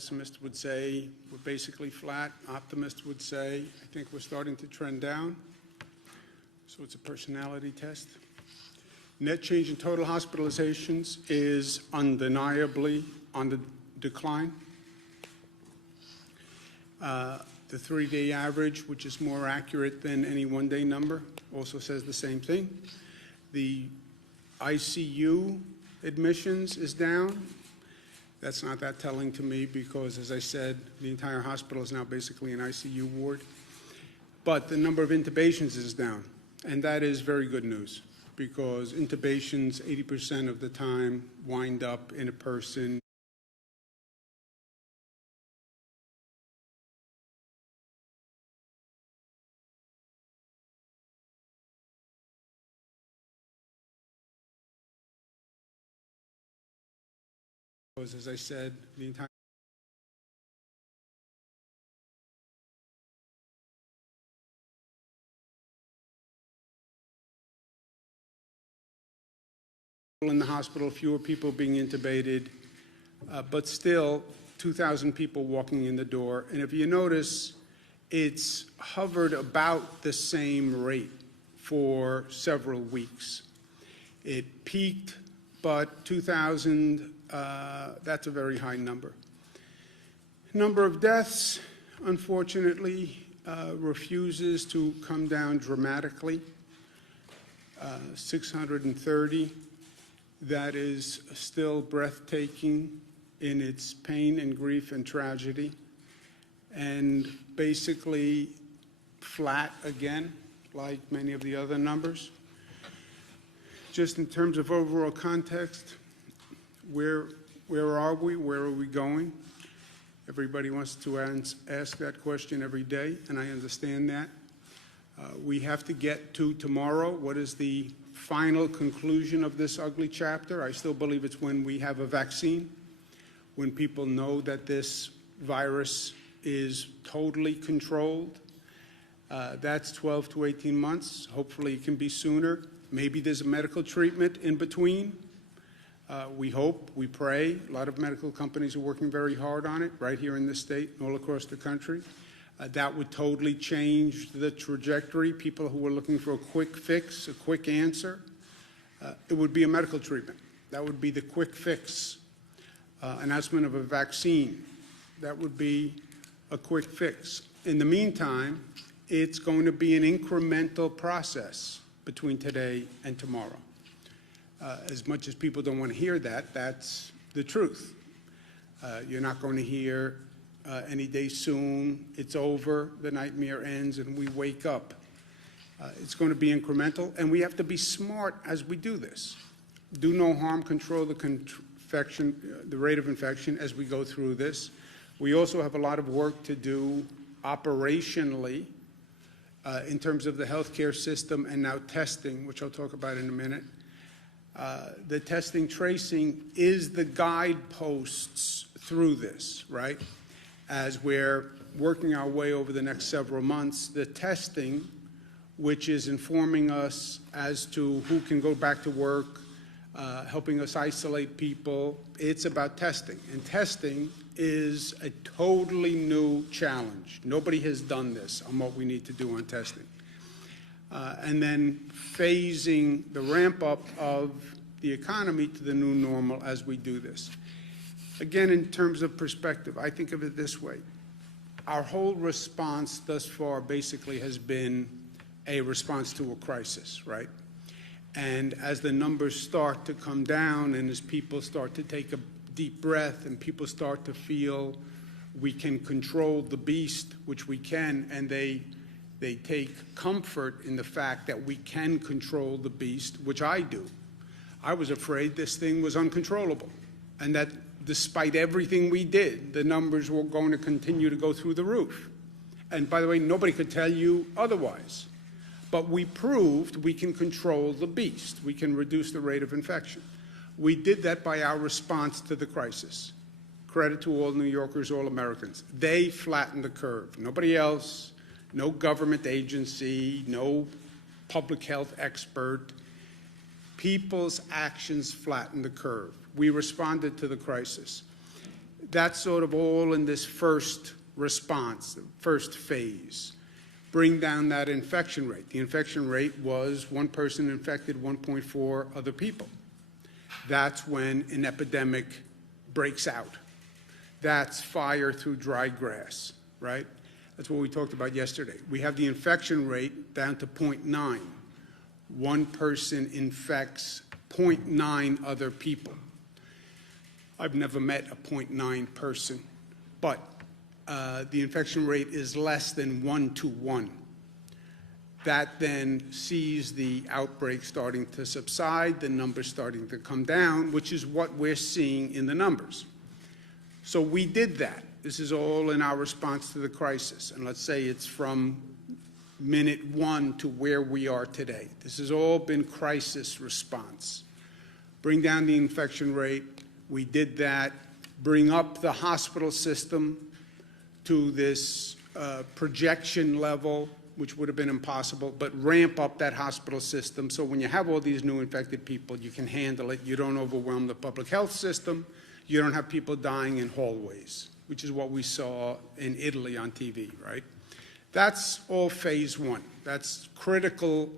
Pessimists would say we're basically flat. Optimists would say, I think we're starting to trend down. So it's a personality test. Net change in total hospitalizations is undeniably on the decline. The 3-day average, which is more accurate than any one-day number, also says the same thing. The ICU admissions is down. That's not that telling to me because, as I said, the entire hospital is now basically an ICU ward. But the number of intubations is down, and that is very good news because intubations 80% of the time wind up in a person because, as I said, the entire in the hospital, fewer people being intubated, but still 2,000 people walking in the door. And if you notice, it's hovered about the same rate for several weeks. It peaked, but 2,000, that's a very high number. Number of deaths, unfortunately, refuses to come down dramatically. 630. That is still breathtaking in its pain and grief and tragedy, and basically flat again, like many of the other numbers. Just in terms of overall context, where are we? Where are we going? Everybody wants to ask that question every day, and I understand that. We have to get to tomorrow. What is the final conclusion of this ugly chapter? I still believe it's when we have a vaccine, when people know that this virus is totally controlled. That's 12 to 18 months. Hopefully it can be sooner. Maybe there's a medical treatment in between. We hope, we pray. A lot of medical companies are working very hard on it right here in this state and all across the country. That would totally change the trajectory. People who are looking for a quick fix, a quick answer, it would be a medical treatment. That would be the quick fix. Announcement of a vaccine, that would be a quick fix. In the meantime, it's going to be an incremental process between today and tomorrow. As much as people don't want to hear that, that's the truth. You're not going to hear any day soon, it's over, the nightmare ends, and we wake up. It's going to be incremental, and we have to be smart as we do this. Do no harm, control the rate of infection as we go through this. We also have a lot of work to do operationally in terms of the healthcare system and now testing, which I'll talk about in a minute. The testing tracing is the guideposts through this, right? As we're working our way over the next several months, the testing, which is informing us as to who can go back to work, helping us isolate people, it's about testing. And testing is a totally new challenge. Nobody has done this on what we need to do on testing. And then phasing the ramp up of the economy to the new normal as we do this. Again, in terms of perspective, I think of it this way. Our whole response thus far basically has been a response to a crisis, right? And as the numbers start to come down and as people start to take a deep breath and people start to feel we can control the beast, which we can, and they take comfort in the fact that we can control the beast, which I do. I was afraid this thing was uncontrollable and that despite everything we did, the numbers were going to continue to go through the roof. And by the way, nobody could tell you otherwise. But we proved we can control the beast. We can reduce the rate of infection. We did that by our response to the crisis. Credit to all New Yorkers, all Americans. They flattened the curve. Nobody else, no government agency, no public health expert. People's actions flattened the curve. We responded to the crisis. that's sort of all in this first response, the first phase. Bring down that infection rate. The infection rate was one person infected 1.4 other people. That's when an epidemic breaks out. That's fire through dry grass, right? That's what we talked about yesterday. We have the infection rate down to 0.9. One person infects 0.9 other people. I've never met a 0.9 person, but the infection rate is less than 1 to 1. That then sees the outbreak starting to subside, the numbers starting to come down, which is what we're seeing in the numbers. So we did that. This is all in our response to the crisis. And let's say it's from minute 1 to where we are today. This has all been crisis response. Bring down the infection rate. We did that. Bring up the hospital system to this projection level, which would have been impossible, but ramp up that hospital system so when you have all these new infected people, you can handle it. You don't overwhelm the public health system. You don't have people dying in hallways, which is what we saw in Italy on TV, right? That's all phase 1. That's critical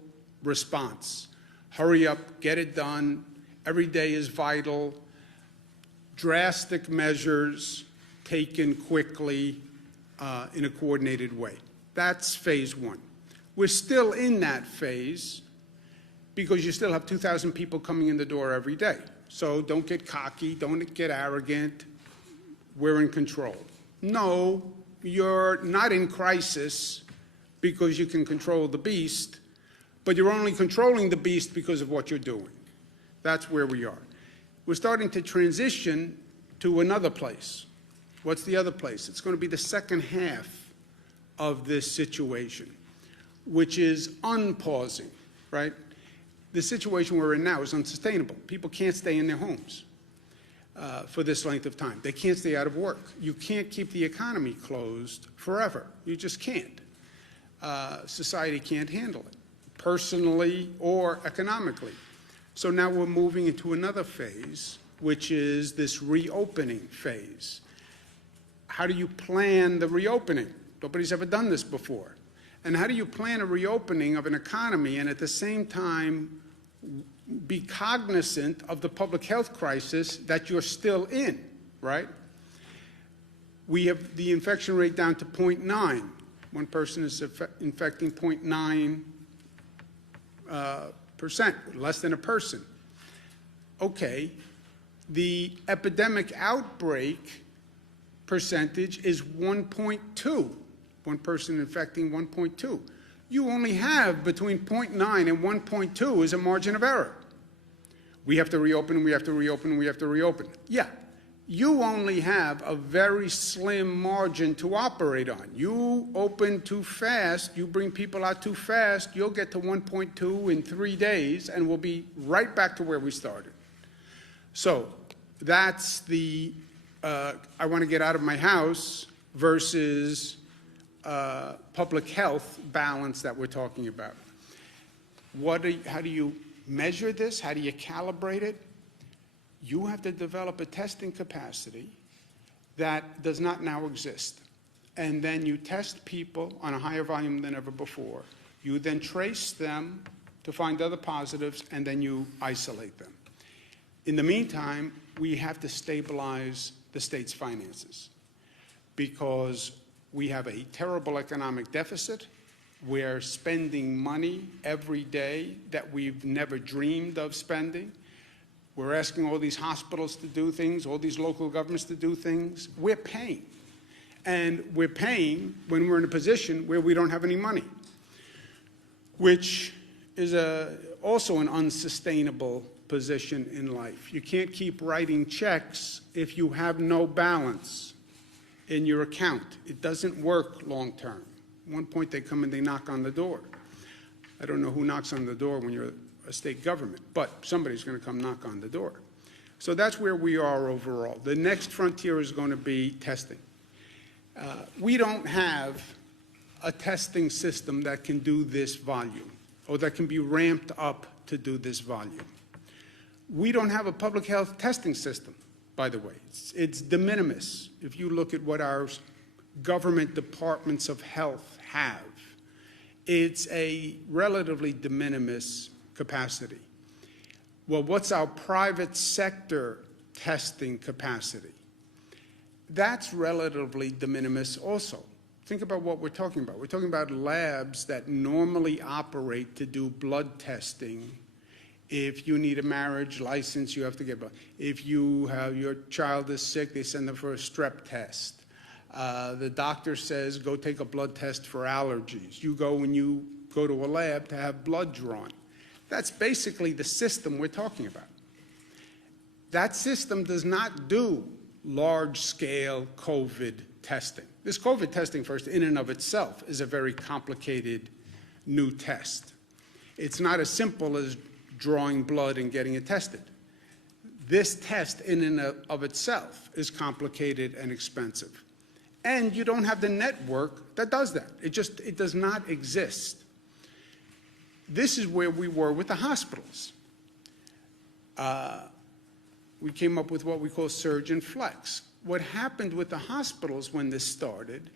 response. Hurry up, get it done. Every day is vital. Drastic measures taken quickly in a coordinated way. That's phase 1. We're still in that phase because you still have 2,000 people coming in the door every day. So don't get cocky, don't get arrogant. We're in control. No, you're not in crisis because you can control the beast, but you're only controlling the beast because of what you're doing. That's where we are. We're starting to transition to another place. What's the other place? It's going to be the second half of this situation, which is unpausing, right? The situation we're in now is unsustainable. People can't stay in their homes for this length of time. They can't stay out of work. You can't keep the economy closed forever. You just can't. Society can't handle it, personally or economically. So now we're moving into another phase, which is this reopening phase. How do you plan the reopening? Nobody's ever done this before. And how do you plan a reopening of an economy and at the same time be cognizant of the public health crisis that you're still in, right? We have the infection rate down to 0.9. One person is infecting 0.9%, less than a person. Okay, the epidemic outbreak percentage is 1.2. One person infecting 1.2. You only have between 0.9 and 1.2 is a margin of error. We have to reopen, we have to reopen, we have to reopen. Yeah, you only have a very slim margin to operate on. You open too fast, you bring people out too fast, you'll get to 1.2 in 3 days and we'll be right back to where we started. So that's the I want to get out of my house versus public health balance that we're talking about. How do you measure this? How do you calibrate it? You have to develop a testing capacity that does not now exist. And then you test people on a higher volume than ever before. You then trace them to find other positives, and then you isolate them. In the meantime, we have to stabilize the state's finances because we have a terrible economic deficit. We're spending money every day that we've never dreamed of spending. We're asking all these hospitals to do things, all these local governments to do things. We're paying. And we're paying when we're in a position where we don't have any money, which is also an unsustainable position in life. You can't keep writing checks if you have no balance in your account. It doesn't work long term. At one point they come and they knock on the door. I don't know who knocks on the door when you're a state government, but somebody's going to come knock on the door. So that's where we are overall. The next frontier is going to be testing. We don't have a testing system that can do this volume or that can be ramped up to do this volume. We don't have a public health testing system by the way. It's de minimis. If you look at what our government departments of health have, it's a relatively de minimis capacity. Well, what's our private sector testing capacity? That's relatively de minimis also. Think about what we're talking about. We're talking about labs that normally operate to do blood testing. If you need a marriage license, you have to get blood. If your child is sick, they send them for a strep test. The doctor says, go take a blood test for allergies. You go to a lab to have blood drawn. That's basically the system we're talking about. That system does not do large-scale COVID testing. This COVID testing, first, in and of itself, is a very complicated new test. It's not as simple as drawing blood and getting it tested. This test, in and of itself, is complicated and expensive. And you don't have the network that does that. It does not exist. This is where we were with the hospitals. We came up with what we call surge and flex. What happened with the hospitals when this started,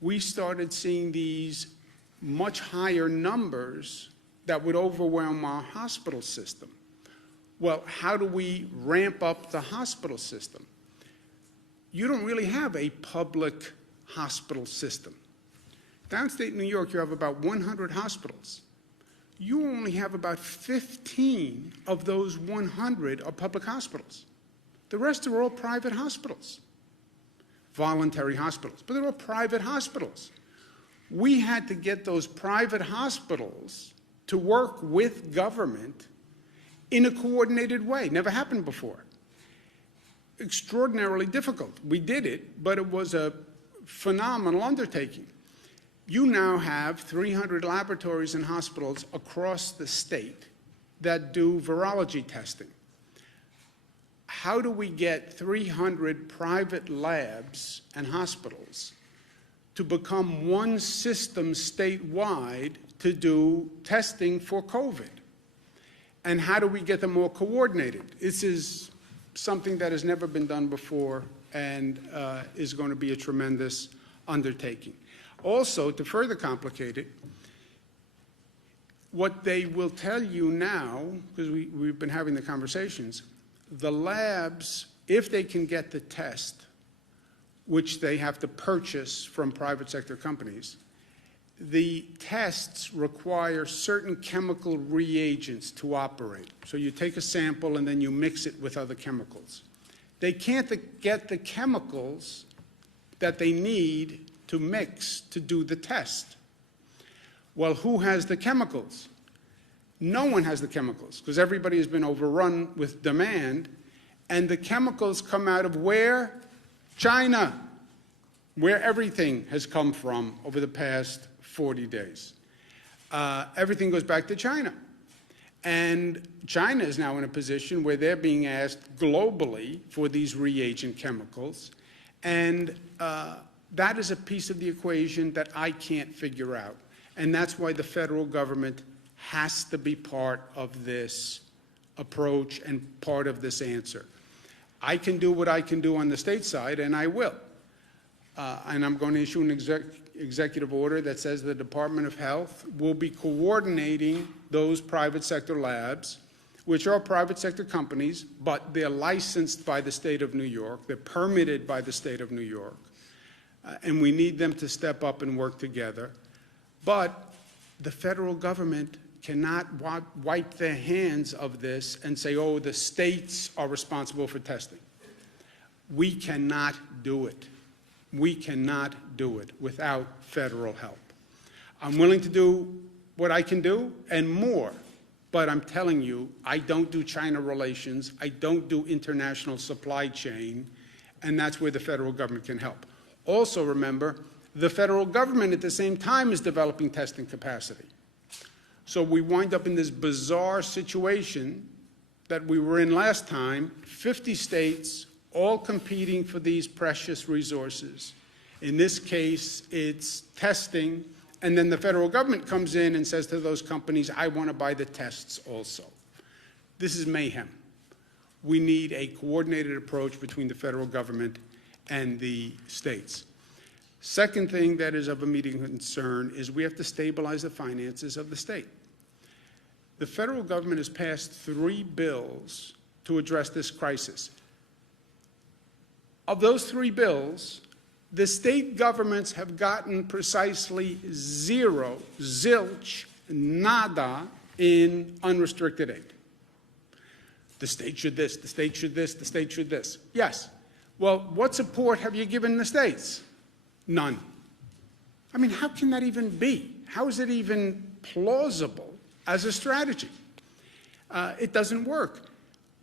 we started seeing these much higher numbers that would overwhelm our hospital system. Well, how do we ramp up the hospital system? You don't really have a public hospital system. Downstate New York, you have about 100 hospitals. You only have about 15 of those 100 are public hospitals. The rest are all private hospitals, voluntary hospitals, but they're all private hospitals. We had to get those private hospitals to work with government in a coordinated way. Never happened before. Extraordinarily difficult. We did it, but it was a phenomenal undertaking. You now have 300 laboratories and hospitals across the state that do virology testing. How do we get 300 private labs and hospitals to become one system statewide to do testing for COVID? And how do we get them all coordinated? This is something that has never been done before and is going to be a tremendous undertaking. Also, to further complicate it, what they will tell you now, because we've been having the conversations, the labs, if they can get the test, which they have to purchase from private sector companies, the tests require certain chemical reagents to operate. So you take a sample and then you mix it with other chemicals. They can't get the chemicals that they need to mix to do the test. Well, who has the chemicals? No one has the chemicals because everybody has been overrun with demand, and the chemicals come out of where? China, where everything has come from over the past 40 days. Everything goes back to China. And China is now in a position where they're being asked globally for these reagent chemicals. And that is a piece of the equation that I can't figure out. And that's why the federal government has to be part of this approach and part of this answer. I can do what I can do on the state side, and I will. And I'm going to issue an executive order that says the Department of Health will be coordinating those private sector labs, which are private sector companies, but they're licensed by the state of New York. They're permitted by the state of New York. And we need them to step up and work together. But the federal government cannot wipe their hands of this and say, oh, the states are responsible for testing. We cannot do it. We cannot do it without federal help. I'm willing to do what I can do and more, but I'm telling you, I don't do China relations, I don't do international supply chain, and that's where the federal government can help. Also remember, the federal government at the same time is developing testing capacity. So we wind up in this bizarre situation that we were in last time, 50 states all competing for these precious resources. In this case, it's testing, and then the federal government comes in and says to those companies, I want to buy the tests also. This is mayhem. We need a coordinated approach between the federal government and the states. Second thing that is of immediate concern is we have to stabilize the finances of the state. The federal government has passed 3 bills to address this crisis. Of those 3 bills, the state governments have gotten precisely 0, zilch, nada in unrestricted aid. The state should this, the state should this, the state should this. Yes. Well, what support have you given the states? None. I mean, how can that even be? How is it even plausible as a strategy? It doesn't work.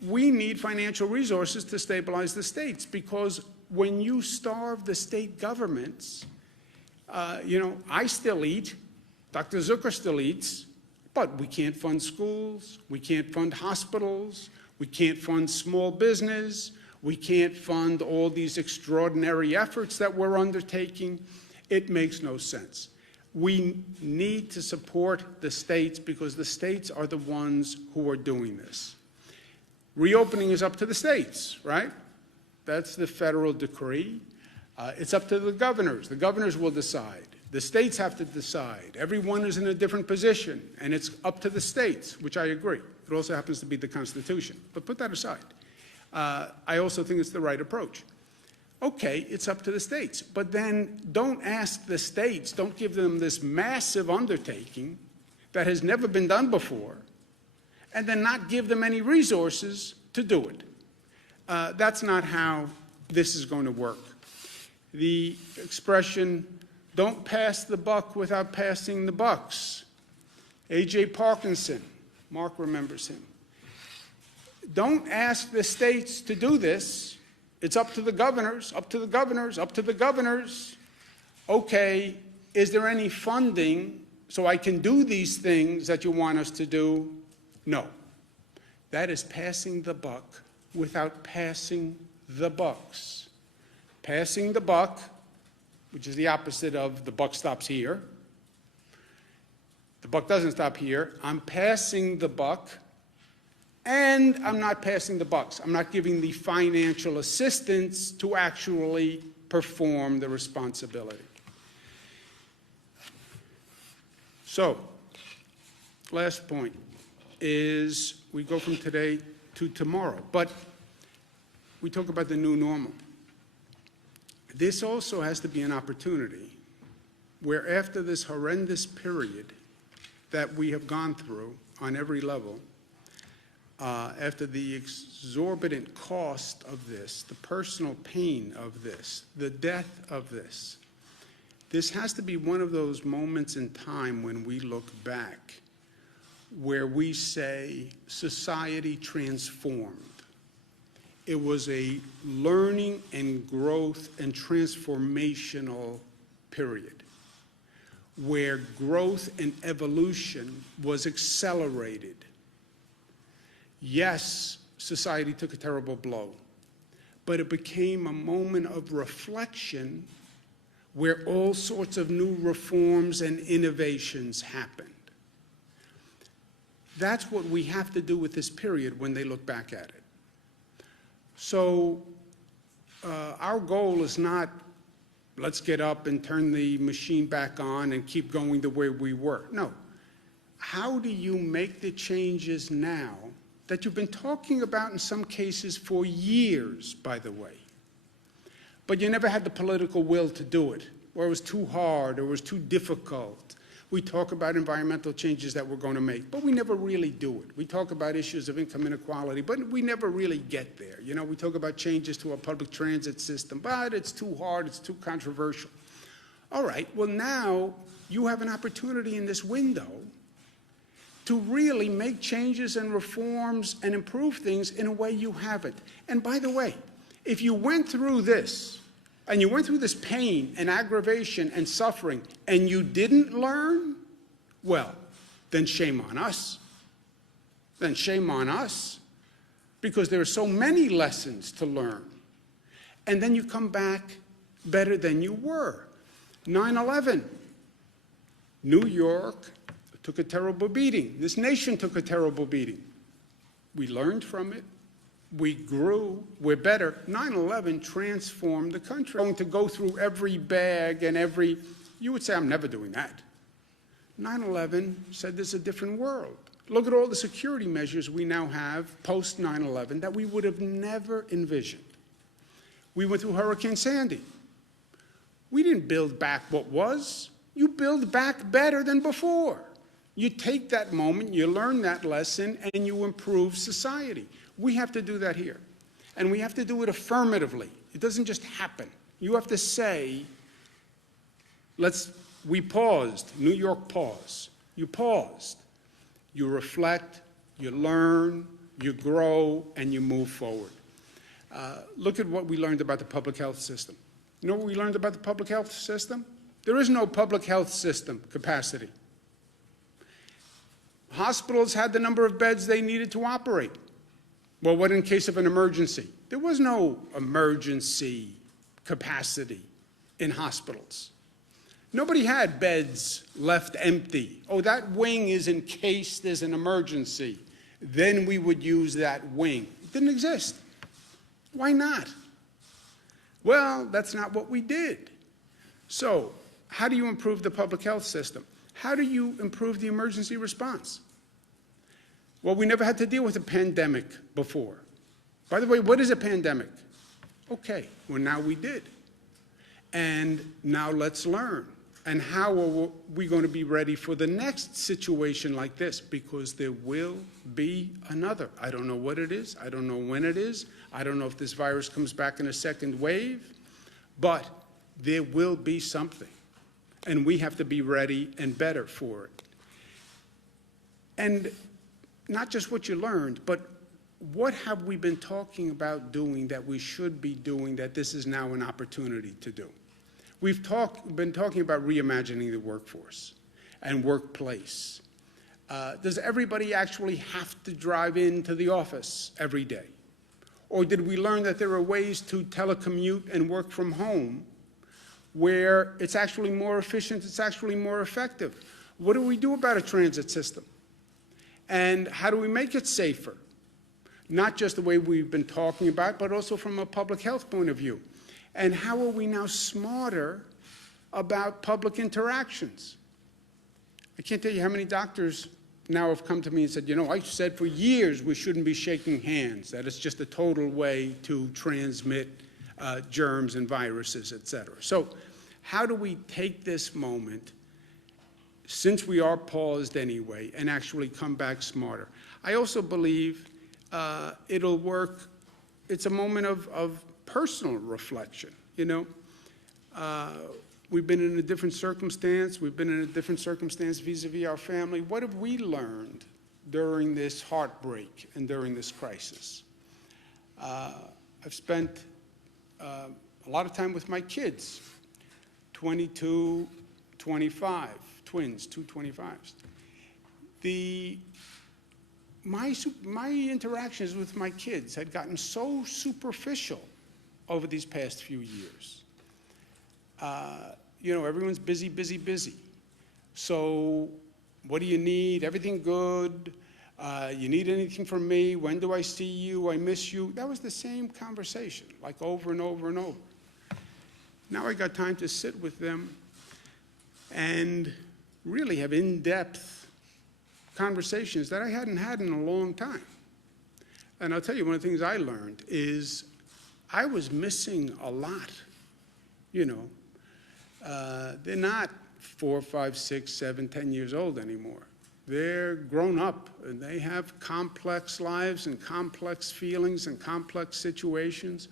We need financial resources to stabilize the states, because when you starve the state governments, I still eat, Dr. Zucker still eats, but we can't fund schools, we can't fund hospitals, we can't fund small business, we can't fund all these extraordinary efforts that we're undertaking. It makes no sense. We need to support the states because the states are the ones who are doing this. Reopening is up to the states, right? That's the federal decree. It's up to the governors. The governors will decide. The states have to decide. Everyone is in a different position, and it's up to the states, which I agree. It also happens to be the Constitution. But put that aside. I also think it's the right approach. Okay, it's up to the states. But then don't ask the states, don't give them this massive undertaking that has never been done before, and then not give them any resources to do it. That's not how this is going to work. The expression, don't pass the buck without passing the bucks. A.J. Parkinson, Mark remembers him. Don't ask the states to do this. It's up to the governors, up to the governors, up to the governors. Okay, is there any funding so I can do these things that you want us to do? No. That is passing the buck without passing the bucks. Passing the buck, which is the opposite of the buck stops here. The buck doesn't stop here. I'm passing the buck, and I'm not passing the bucks. I'm not giving the financial assistance to actually perform the responsibility. So, last point is we go from today to tomorrow. But we talk about the new normal. This also has to be an opportunity where after this horrendous period that we have gone through on every level, after the exorbitant cost of this, the personal pain of this, the death of this, this has to be one of those moments in time when we look back where we say society transformed. It was a learning and growth and transformational period where growth and evolution was accelerated. Yes, society took a terrible blow, but it became a moment of reflection where all sorts of new reforms and innovations happened. That's what we have to do with this period when they look back at it. So our goal is not, let's get up and turn the machine back on and keep going the way we were. No. How do you make the changes now that you've been talking about in some cases for years, by the way, but you never had the political will to do it, or it was too hard, or it was too difficult? We talk about environmental changes that we're going to make, but we never really do it. We talk about issues of income inequality, but we never really get there. You know, we talk about changes to our public transit system, but it's too hard, it's too controversial. All right, well now you have an opportunity in this window to really make changes and reforms and improve things in a way you haven't. And by the way, if you went through this, and you went through this pain and aggravation and suffering, and you didn't learn, well, then shame on us. Then shame on us, because there are so many lessons to learn. And then you come back better than you were. 9/11, New York took a terrible beating. This nation took a terrible beating. We learned from it. we grew, we're better. 9/11 transformed the country. Going to go through every bag and every, you would say, I'm never doing that. 9/11 said there's a different world. Look at all the security measures we now have post 9/11 that we would have never envisioned. We went through Hurricane Sandy. We didn't build back what was. You build back better than before. You take that moment, you learn that lesson, and you improve society. We have to do that here. And we have to do it affirmatively. It doesn't just happen. You have to say, we paused, New York pause. You paused. You reflect, you learn, you grow, and you move forward. Look at what we learned about the public health system. You know what we learned about the public health system? There is no public health system capacity. Hospitals had the number of beds they needed to operate. Well, what in case of an emergency? There was no emergency capacity in hospitals. Nobody had beds left empty. Oh, that wing is in case there's an emergency. Then we would use that wing. It didn't exist. Why not? Well, that's not what we did. So, how do you improve the public health system? How do you improve the emergency response? Well, we never had to deal with a pandemic before. By the way, what is a pandemic? Okay, well, now we did. And now let's learn. And how are we going to be ready for the next situation like this? Because there will be another. I don't know what it is. I don't know when it is. I don't know if this virus comes back in a second wave. But there will be something. And we have to be ready and better for it. And not just what you learned, but what have we been talking about doing that we should be doing that this is now an opportunity to do? We've been talking about reimagining the workforce and workplace. Does everybody actually have to drive into the office every day? Or did we learn that there are ways to telecommute and work from home where it's actually more efficient, it's actually more effective? What do we do about a transit system? And how do we make it safer? Not just the way we've been talking about, but also from a public health point of view. And how are we now smarter about public interactions? I can't tell you how many doctors now have come to me and said, you know, I said for years we shouldn't be shaking hands, that it's just a total way to transmit germs and viruses, et cetera. So how do we take this moment, since we are paused anyway, and actually come back smarter? I also believe it'll work. It's a moment of personal reflection, you know. We've been in a different circumstance. We've been in a different circumstance vis-a-vis our family. What have we learned during this heartbreak and during this crisis? I've spent a lot of time with my kids, 22, 25, twins, two 25s. My interactions with my kids had gotten so superficial over these past few years. You know, everyone's busy, busy, busy. So what do you need? Everything good? You need anything from me? When do I see you? I miss you. That was the same conversation, like over and over and over. Now I got time to sit with them and really have in-depth conversations that I hadn't had in a long time. And I'll tell you, one of the things I learned is I was missing a lot, you know. They're not 4, 5, 6, 7, 10 years old anymore. They're grown up, and they have complex lives and complex feelings and complex situations,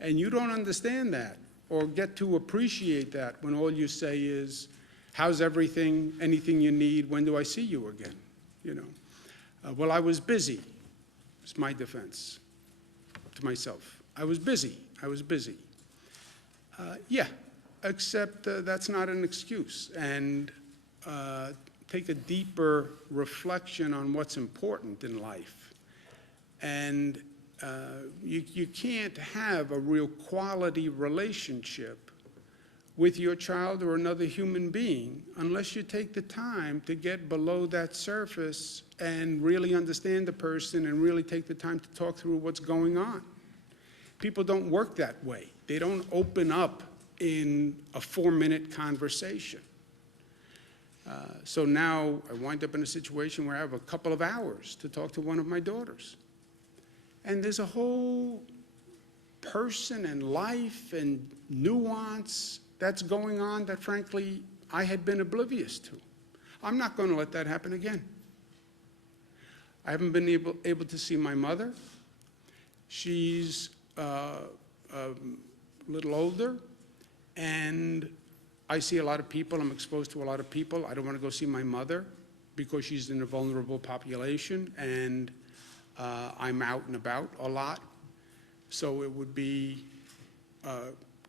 and you don't understand that or get to appreciate that when all you say is, how's everything, anything you need, when do I see you again, you know. Well, I was busy. It's my defense to myself. I was busy. Yeah, except that's not an excuse. And take a deeper reflection on what's important in life. And you can't have a real quality relationship with your child or another human being unless you take the time to get below that surface and really understand the person and really take the time to talk through what's going on. People don't work that way. They don't open up in a 4-minute conversation. So now I wind up in a situation where I have a couple of hours to talk to one of my daughters. And there's a whole person and life and nuance that's going on that, frankly, I had been oblivious to. I'm not going to let that happen again. I haven't been able to see my mother. She's a little older, and I see a lot of people. I'm exposed to a lot of people. I don't want to go see my mother because she's in a vulnerable population, and I'm out and about a lot. So it would be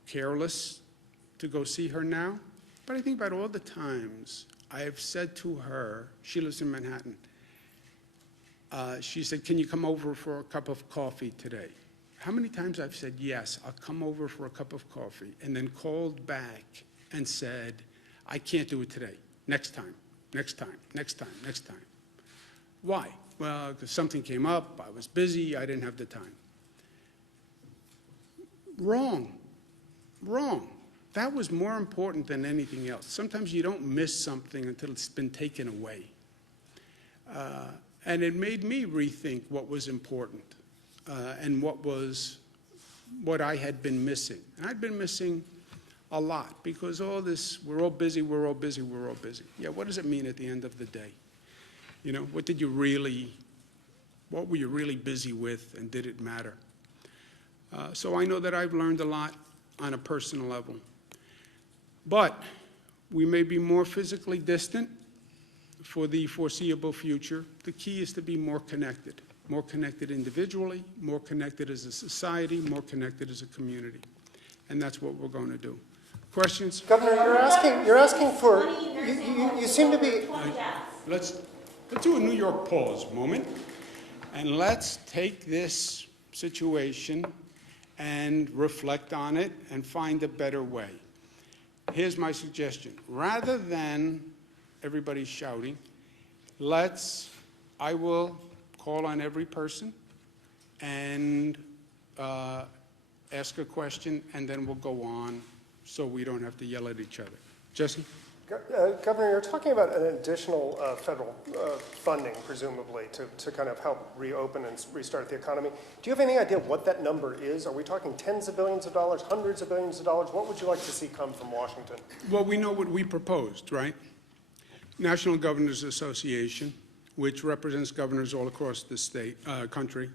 careless to go see her now. But I think about all the times I have said to her, she lives in Manhattan, she said, can you come over for a cup of coffee today? How many times I've said, yes, I'll come over for a cup of coffee, and then called back and said, I can't do it today. Next time, next time, next time, next time. Why? Well, because something came up, I was busy, I didn't have the time. Wrong, wrong. That was more important than anything else. Sometimes you don't miss something until it's been taken away. And it made me rethink what was important and what I had been missing. And I'd been missing a lot because all this, we're all busy, we're all busy, we're all busy. Yeah, what does it mean at the end of the day? You know, what were you really busy with, and did it matter? So I know that I've learned a lot on a personal level. But we may be more physically distant for the foreseeable future. The key is to be more connected individually, more connected as a society, more connected as a community. And that's what we're going to do. Questions? Governor, you're asking for, you seem to be... Let's do a New York pause moment, and let's take this situation and reflect on it and find a better way. Here's my suggestion. Rather than everybody shouting, I will call on every person and ask a question, and then we'll go on so we don't have to yell at each other. Jesse? Governor, you're talking about an additional federal funding, presumably, to kind of help reopen and restart the economy. Do you have any idea what that number is? Are we talking tens of billions of dollars, hundreds of billions of dollars? What would you like to see come from Washington? Well, we know what we proposed, right? National Governors Association, which represents governors all across the country.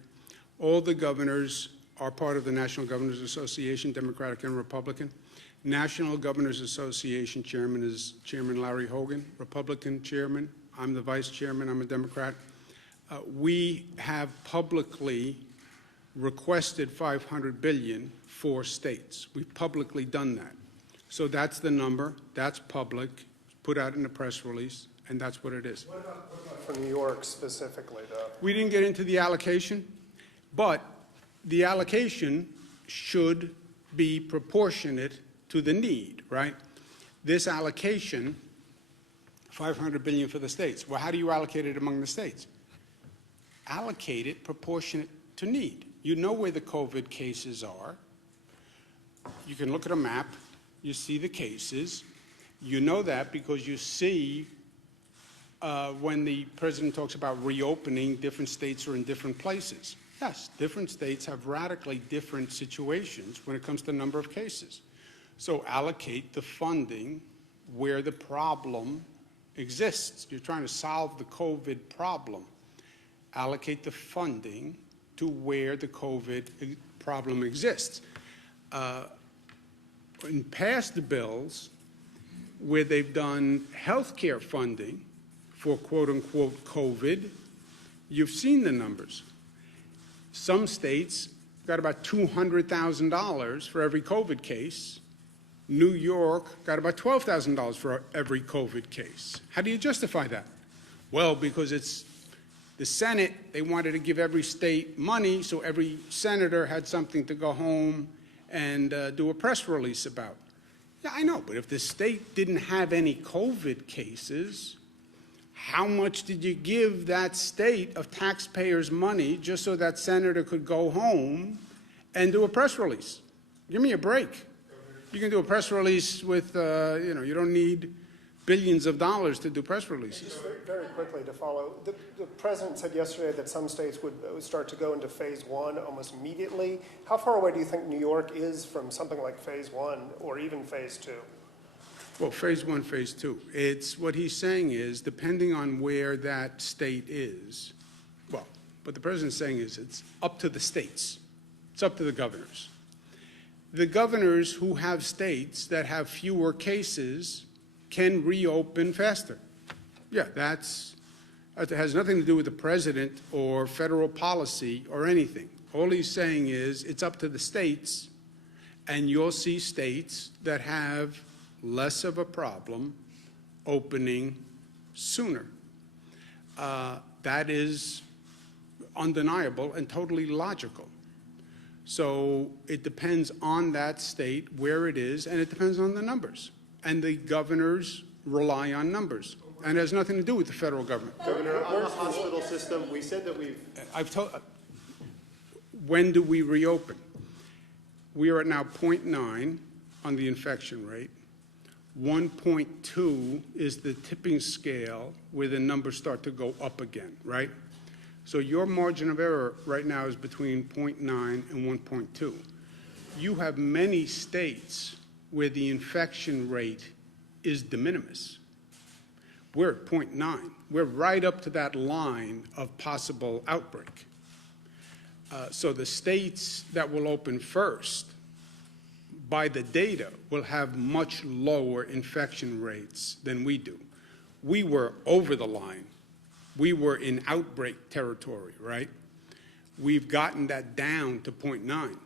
All the governors are part of the National Governors Association, Democratic and Republican. National Governors Association chairman is Chairman Larry Hogan, Republican chairman. I'm the vice chairman. I'm a Democrat. We have publicly requested $500 billion for states. We've publicly done that. So that's the number. That's public, put out in a press release, and that's what it is. What about for New York specifically, though? We didn't get into the allocation, but the allocation should be proportionate to the need, right? This allocation, $500 billion for the states. Well, how do you allocate it among the states? Allocate it proportionate to need. You know where the COVID cases are. You can look at a map. You see the cases. You know that because you see when the president talks about reopening, different states are in different places. Yes, different states have radically different situations when it comes to the number of cases. So allocate the funding where the problem exists. You're trying to solve the COVID problem. Allocate the funding to where the COVID problem exists. In past bills, where they've done health care funding for quote-unquote COVID, you've seen the numbers. Some states got about $200,000 for every COVID case. New York got about $12,000 for every COVID case. How do you justify that? Well, because it's the Senate, they wanted to give every state money, so every senator had something to go home and do a press release about. Yeah, I know, but if the state didn't have any COVID cases, how much did you give that state of taxpayers' money just so that senator could go home and do a press release? Give me a break. You can do a press release with, you don't need billions of dollars to do press releases. Just very quickly to follow, the president said yesterday that some states would start to go into phase one almost immediately. How far away do you think New York is from something like phase one or even phase two? Well, phase one, phase two. It's what he's saying is, depending on where that state is, well, what the president's saying is it's up to the states. It's up to the governors. The governors who have states that have fewer cases can reopen faster. Yeah, that has nothing to do with the president or federal policy or anything. All he's saying is it's up to the states, and you'll see states that have less of a problem opening sooner. That is undeniable and totally logical. So it depends on that state, where it is, and it depends on the numbers. And the governors rely on numbers. And it has nothing to do with the federal government. Governor, on the hospital system, we said that when do we reopen? We are at now 0.9 on the infection rate. 1.2 is the tipping scale where the numbers start to go up again, right? So your margin of error right now is between 0.9 and 1.2. You have many states where the infection rate is de minimis. We're at 0.9. We're right up to that line of possible outbreak. So the states that will open first, by the data, will have much lower infection rates than we do. We were over the line. We were in outbreak territory, right? We've gotten that down to 0.9.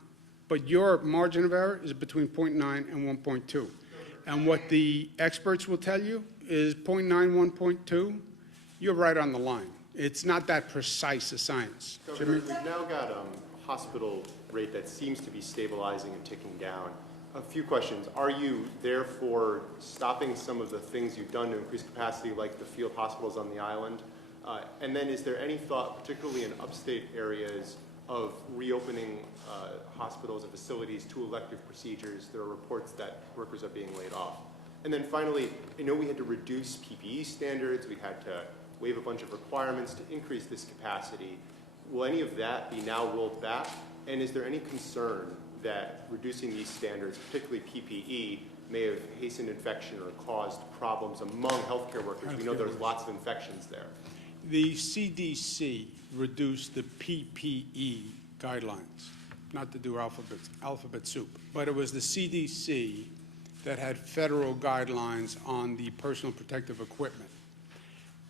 But your margin of error is between 0.9 and 1.2. And what the experts will tell you is 0.9, 1.2, you're right on the line. It's not that precise a science. Governor, we've now got a hospital rate that seems to be stabilizing and ticking down. A few questions. Are you therefore stopping some of the things you've done to increase capacity, like the field hospitals on the island? And then is there any thought, particularly in upstate areas, of reopening hospitals and facilities to elective procedures? There are reports that workers are being laid off. And then finally, I know we had to reduce PPE standards. We had to waive a bunch of requirements to increase this capacity. Will any of that be now rolled back? And is there any concern that reducing these standards, particularly PPE, may have hastened infection or caused problems among healthcare workers? We know there's lots of infections there. The CDC reduced the PPE guidelines, not to do alphabet soup, but it was the CDC that had federal guidelines on the personal protective equipment.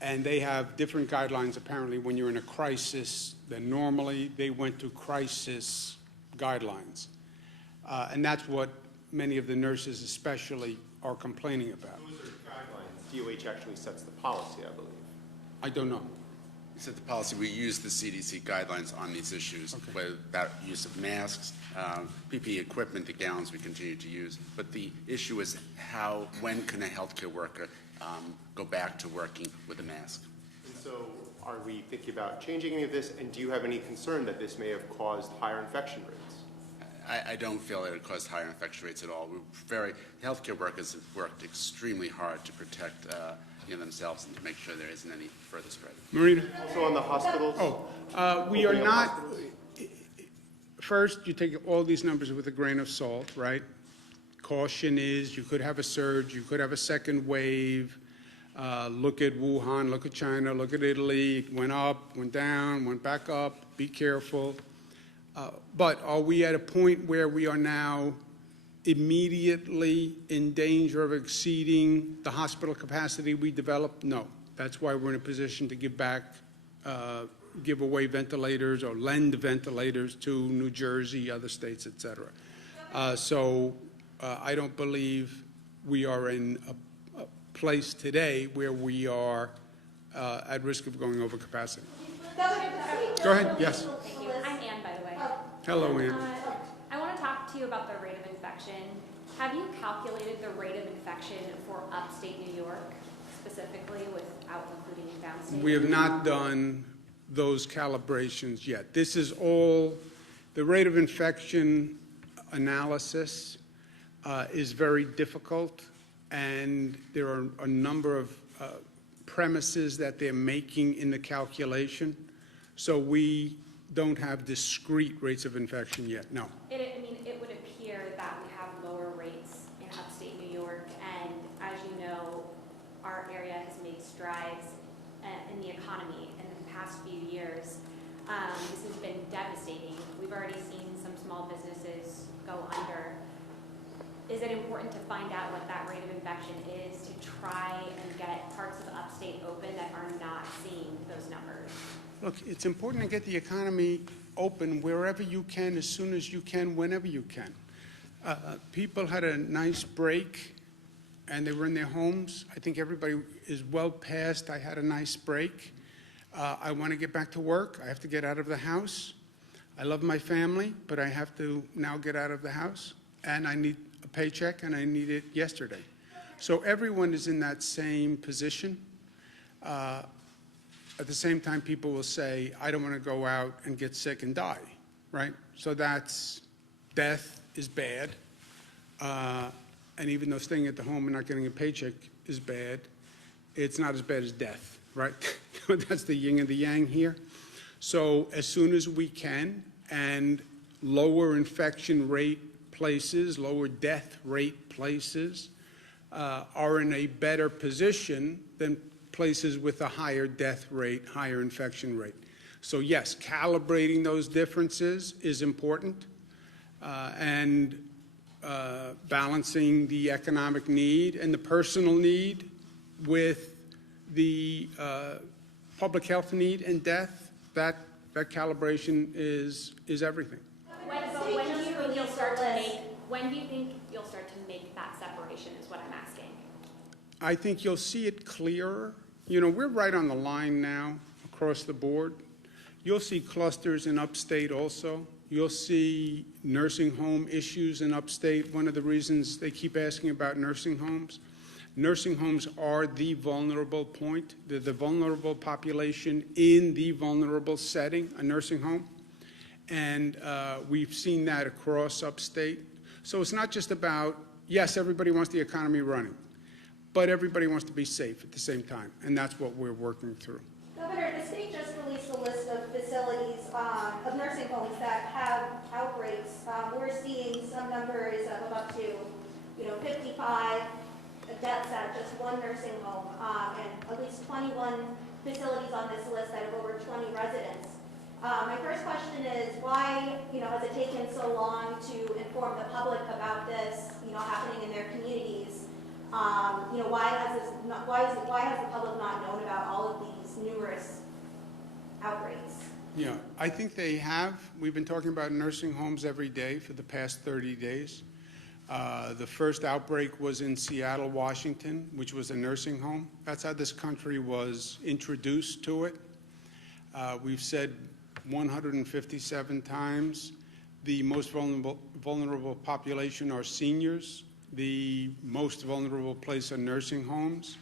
And they have different guidelines apparently when you're in a crisis than normally. They went to crisis guidelines. And that's what many of the nurses especially are complaining about. Those are guidelines. DOH actually sets the policy, I believe. I don't know. We set the policy. We use the CDC guidelines on these issues, without use of masks, PPE equipment, the gowns we continue to use. But the issue is when can a healthcare worker go back to working with a mask? And so are we thinking about changing any of this? And do you have any concern that this may have caused higher infection rates? I don't feel that it caused higher infection rates at all. Healthcare workers have worked extremely hard to protect themselves and to make sure there isn't any further spread. Marina? Also on the hospitals? We are not. First, you take all these numbers with a grain of salt, right? Caution is you could have a surge, you could have a second wave. Look at Wuhan, look at China, look at Italy. It went up, went down, went back up. Be careful. But are we at a point where we are now immediately in danger of exceeding the hospital capacity we developed? No. That's why we're in a position to give away ventilators or lend ventilators to New Jersey, other states, et cetera. I don't believe we are in a place today where we are at risk of going over capacity. Go ahead, yes. Thank you. I'm Ann, by the way. Hello, Ann. I want to talk to you about the rate of infection. Have you calculated the rate of infection for upstate New York specifically without including downstate? We have not done those calibrations yet. This is all, the rate of infection analysis is very difficult, and there are a number of premises that they're making in the calculation. So we don't have discrete rates of infection yet, no. I mean, it would appear that we have lower rates in upstate New York, and as you know, our area has made strides in the economy in the past few years. This has been devastating. We've already seen some small businesses go under. Is it important to find out what that rate of infection is to try and get parts of upstate open that are not seeing those numbers? Look, it's important to get the economy open wherever you can, as soon as you can, whenever you can. People had a nice break, and they were in their homes. I think everybody is well past, I had a nice break. I want to get back to work. I have to get out of the house. I love my family, but I have to now get out of the house, and I need a paycheck, and I need it yesterday. So everyone is in that same position. At the same time, people will say, I don't want to go out and get sick and die, right? So that's, death is bad. And even though staying at the home and not getting a paycheck is bad, it's not as bad as death, right? That's the yin and the yang here. So as soon as we can, and lower infection rate places, lower death rate places are in a better position than places with a higher death rate, higher infection rate. So yes, calibrating those differences is important, and balancing the economic need and the personal need with the public health need and death, that calibration is everything. When do you think you'll start to make that separation is what I'm asking? I think you'll see it clearer. You know, we're right on the line now across the board. You'll see clusters in upstate also. You'll see nursing home issues in upstate. One of the reasons they keep asking about nursing homes are the vulnerable point. They're the vulnerable population in the vulnerable setting, a nursing home. And we've seen that across upstate. So it's not just about, yes, everybody wants the economy running, but everybody wants to be safe at the same time, and that's what we're working through. Governor, the state just released a list of facilities, of nursing homes that have outbreaks. We're seeing some numbers of up to, 55 deaths at just one nursing home, and at least 21 facilities on this list that have over 20 residents. My first question is, why, has it taken so long to inform the public about this, happening in their communities? Why has the public not known about all of these numerous outbreaks? Yeah, I think they have. We've been talking about nursing homes every day for the past 30 days. The first outbreak was in Seattle, Washington, which was a nursing home. That's how this country was introduced to it. We've said 157 times the most vulnerable population are seniors. The most vulnerable place are nursing homes.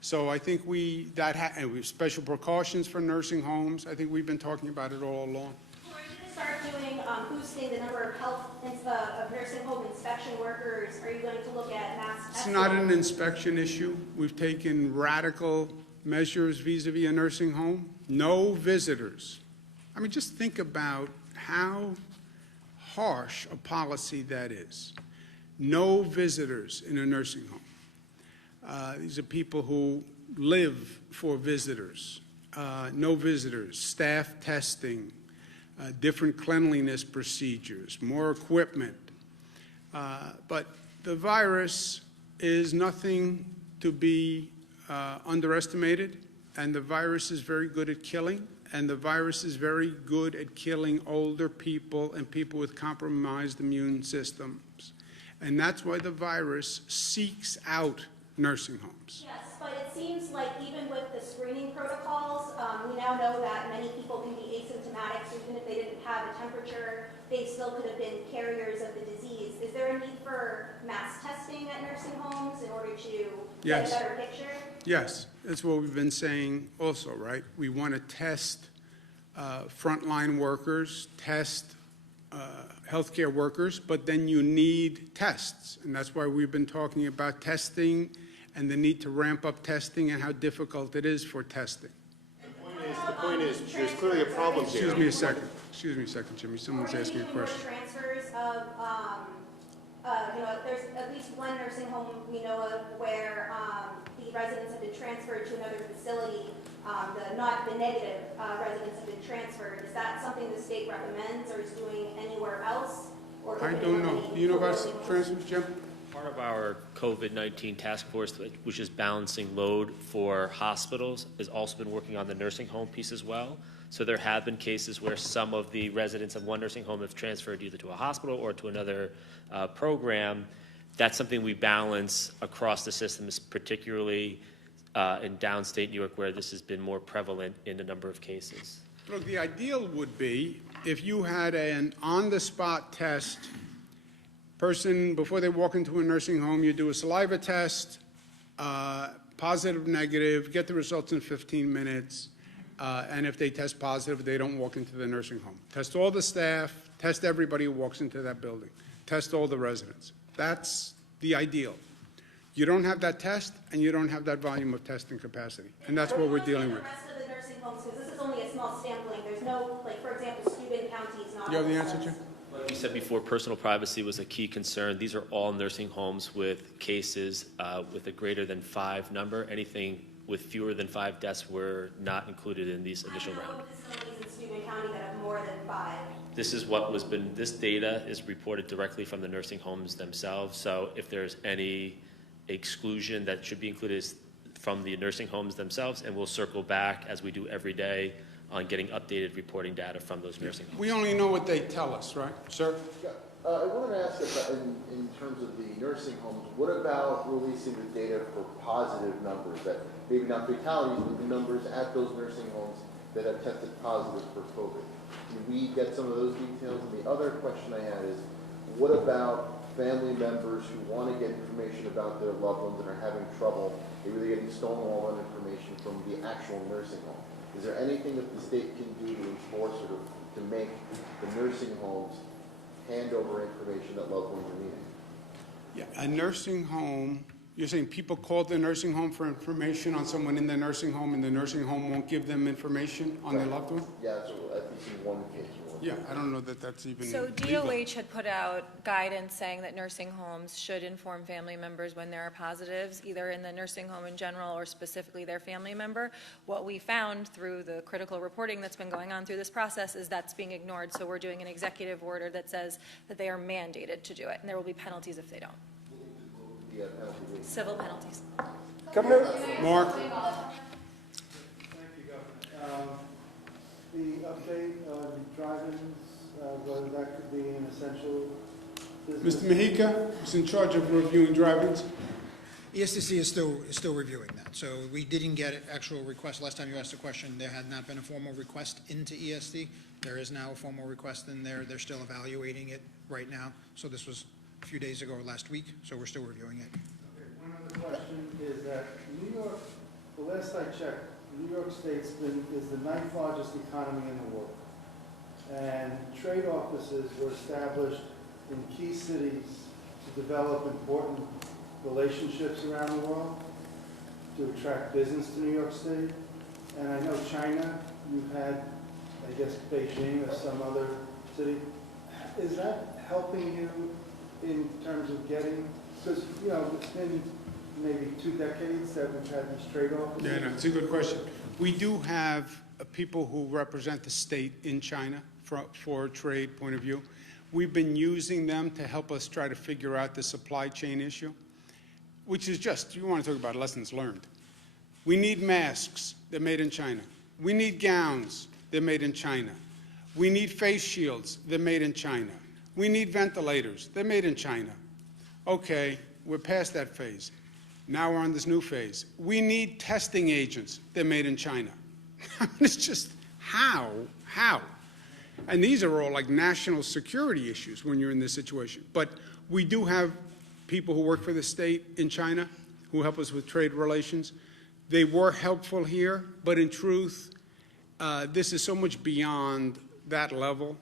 So I think we have special precautions for nursing homes. I think we've been talking about it all along. Are you going to start doing, boosting the number of of nursing home inspection workers? Are you going to look at mass testing? It's not an inspection issue. We've taken radical measures vis-a-vis a nursing home. No visitors. I mean, just think about how harsh a policy that is. No visitors in a nursing home. These are people who live for visitors. No visitors, staff testing, different cleanliness procedures, more equipment. But the virus is nothing to be underestimated, and the virus is very good at killing, and the virus is very good at killing older people and people with compromised immune systems. And that's why the virus seeks out nursing homes. Yes, but it seems like even with the screening protocols, we now know that many people can be asymptomatic, so even if they didn't have a temperature, they still could have been carriers of the disease. Is there a need for mass testing at nursing homes in order to get a Yes. better picture? Yes, that's what we've been saying also, right? We want to test frontline workers, test healthcare workers, but then you need tests. And that's why we've been talking about testing and the need to ramp up testing and how difficult it is for testing. The point is, there's clearly a problem here. Excuse me a second, Jimmy. Someone's asking a question. More transfers of, there's at least one nursing home we know of where the residents have been transferred to another facility. Not the negative residents have been transferred. Is that something the state recommends or is doing anywhere else? Or I don't know. Do you know about transfers, Jim? Part of our COVID-19 task force, which is balancing load for hospitals, has also been working on the nursing home piece as well. So there have been cases where some of the residents of one nursing home have transferred either to a hospital or to another program. That's something we balance across the system, particularly in downstate New York, where this has been more prevalent in a number of cases. Look, the ideal would be if you had an on-the-spot test. Person, before they walk into a nursing home, you do a saliva test, positive, negative, get the results in 15 minutes, and if they test positive, they don't walk into the nursing home. Test all the staff, test everybody who walks into that building, test all the residents. That's the ideal. You don't have that test, and you don't have that volume of testing capacity, and that's what we're dealing with. The rest of the nursing homes, because this is only a small sampling, there's no, like, for example, Steuben County is not. You have the answer, Jim? Like we said before, personal privacy was a key concern. These are all nursing homes with cases with a greater than 5 number. Anything with fewer than 5 deaths were not included in these initial round. I know facilities in Steuben County that have more than 5. This is what was been, this data is reported directly from the nursing homes themselves. So if there's any exclusion that should be included is from the nursing homes themselves, and we'll circle back as we do every day on getting updated reporting data from those nursing homes. We only know what they tell us, right? Sir? Yeah, I wanted to ask about, in terms of the nursing homes, what about releasing the data for positive numbers, that maybe not fatalities, but the numbers at those nursing homes that have tested positive for COVID? Can we get some of those details? And the other question I had is, what about family members who want to get information about their loved ones and are having trouble, maybe they're getting stonewalled on information from the actual nursing home? Is there anything that the state can do to enforce or to make the nursing homes hand over information that loved ones are needing? Yeah, a nursing home, you're saying people call the nursing home for information on someone in the nursing home and the nursing home won't give them information on their loved one? Yeah, so at least in one case. Yeah, I don't know that that's even So legal. DOH had put out guidance saying that nursing homes should inform family members when there are positives, either in the nursing home in general or specifically their family member. What we found through the critical reporting that's been going on through this process is that's being ignored. So we're doing an executive order that says that they are mandated to do it, and there will be penalties if they don't. The penalty rate. Civil penalties. Governor? Mark? Thank you, Governor. The update on drive-ins, whether that could be an essential business. Mr. Mahika is in charge of reviewing drive-ins. ESDC is still reviewing that. So we didn't get an actual request. Last time you asked a question, there had not been a formal request into ESD. There is now a formal request in there. They're still evaluating it right now. So this was a few days ago or last week, so we're still reviewing it. Okay, one other question is that New York, the last I checked, New York State is the 9th largest economy in the world. And trade offices were established in key cities to develop important relationships around the world, to attract business to New York State. And I know China, you've had, I guess, Beijing or some other city. Is that helping you in terms of getting, because, you know, it's been maybe 2 decades that we've had these trade offices? Yeah, no, it's a good question. We do have people who represent the state in China for a trade point of view. We've been using them to help us try to figure out the supply chain issue, which is just, you want to talk about lessons learned. We need masks, they're made in China. We need gowns, they're made in China. We need face shields, they're made in China. We need ventilators, they're made in China. Okay, we're past that phase. Now we're on this new phase. We need testing agents. They're made in China. It's just, how? And these are all like national security issues when you're in this situation. But we do have people who work for the state in China who help us with trade relations. They were helpful here, but in truth, this is so much beyond that level.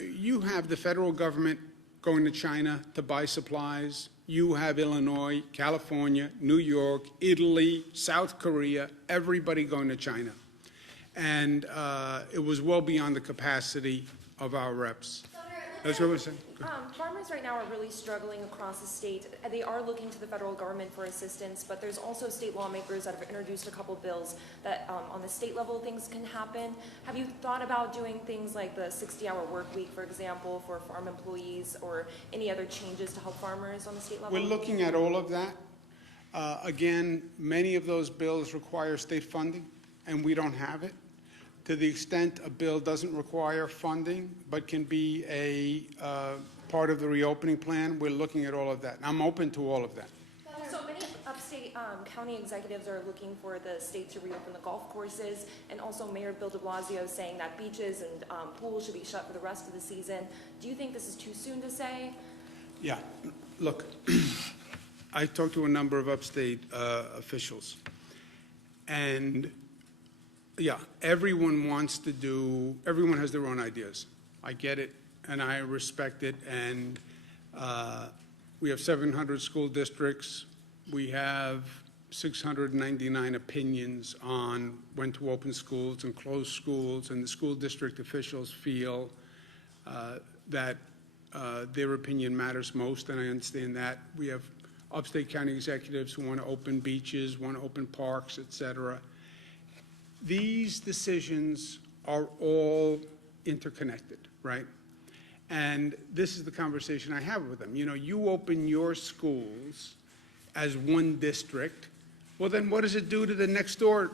You have the federal government going to China to buy supplies. You have Illinois, California, New York, Italy, South Korea, everybody going to China. And it was well beyond the capacity of our reps. That's what we're saying. Farmers right now are really struggling across the state. They are looking to the federal government for assistance, but there's also state lawmakers that have introduced a couple bills that on the state level things can happen. Have you thought about doing things like the 60-hour work week, for example, for farm employees, or any other changes to help farmers on the state level? We're looking at all of that. Again, many of those bills require state funding, and we don't have it. To the extent a bill doesn't require funding but can be a part of the reopening plan, we're looking at all of that. I'm open to all of that. So many upstate county executives are looking for the state to reopen the golf courses, and also Mayor Bill de Blasio saying that beaches and pools should be shut for the rest of the season. Do you think this is too soon to say? Yeah, look, I talked to a number of upstate officials, and yeah, everyone has their own ideas. I get it, and I respect it, and we have 700 school districts. We have 699 opinions on when to open schools and close schools, and the school district officials feel that their opinion matters most, and I understand that. We have upstate county executives who want to open beaches, want to open parks, et cetera. These decisions are all interconnected, right? And this is the conversation I have with them. You know, you open your schools as one district, well, then what does it do to the next door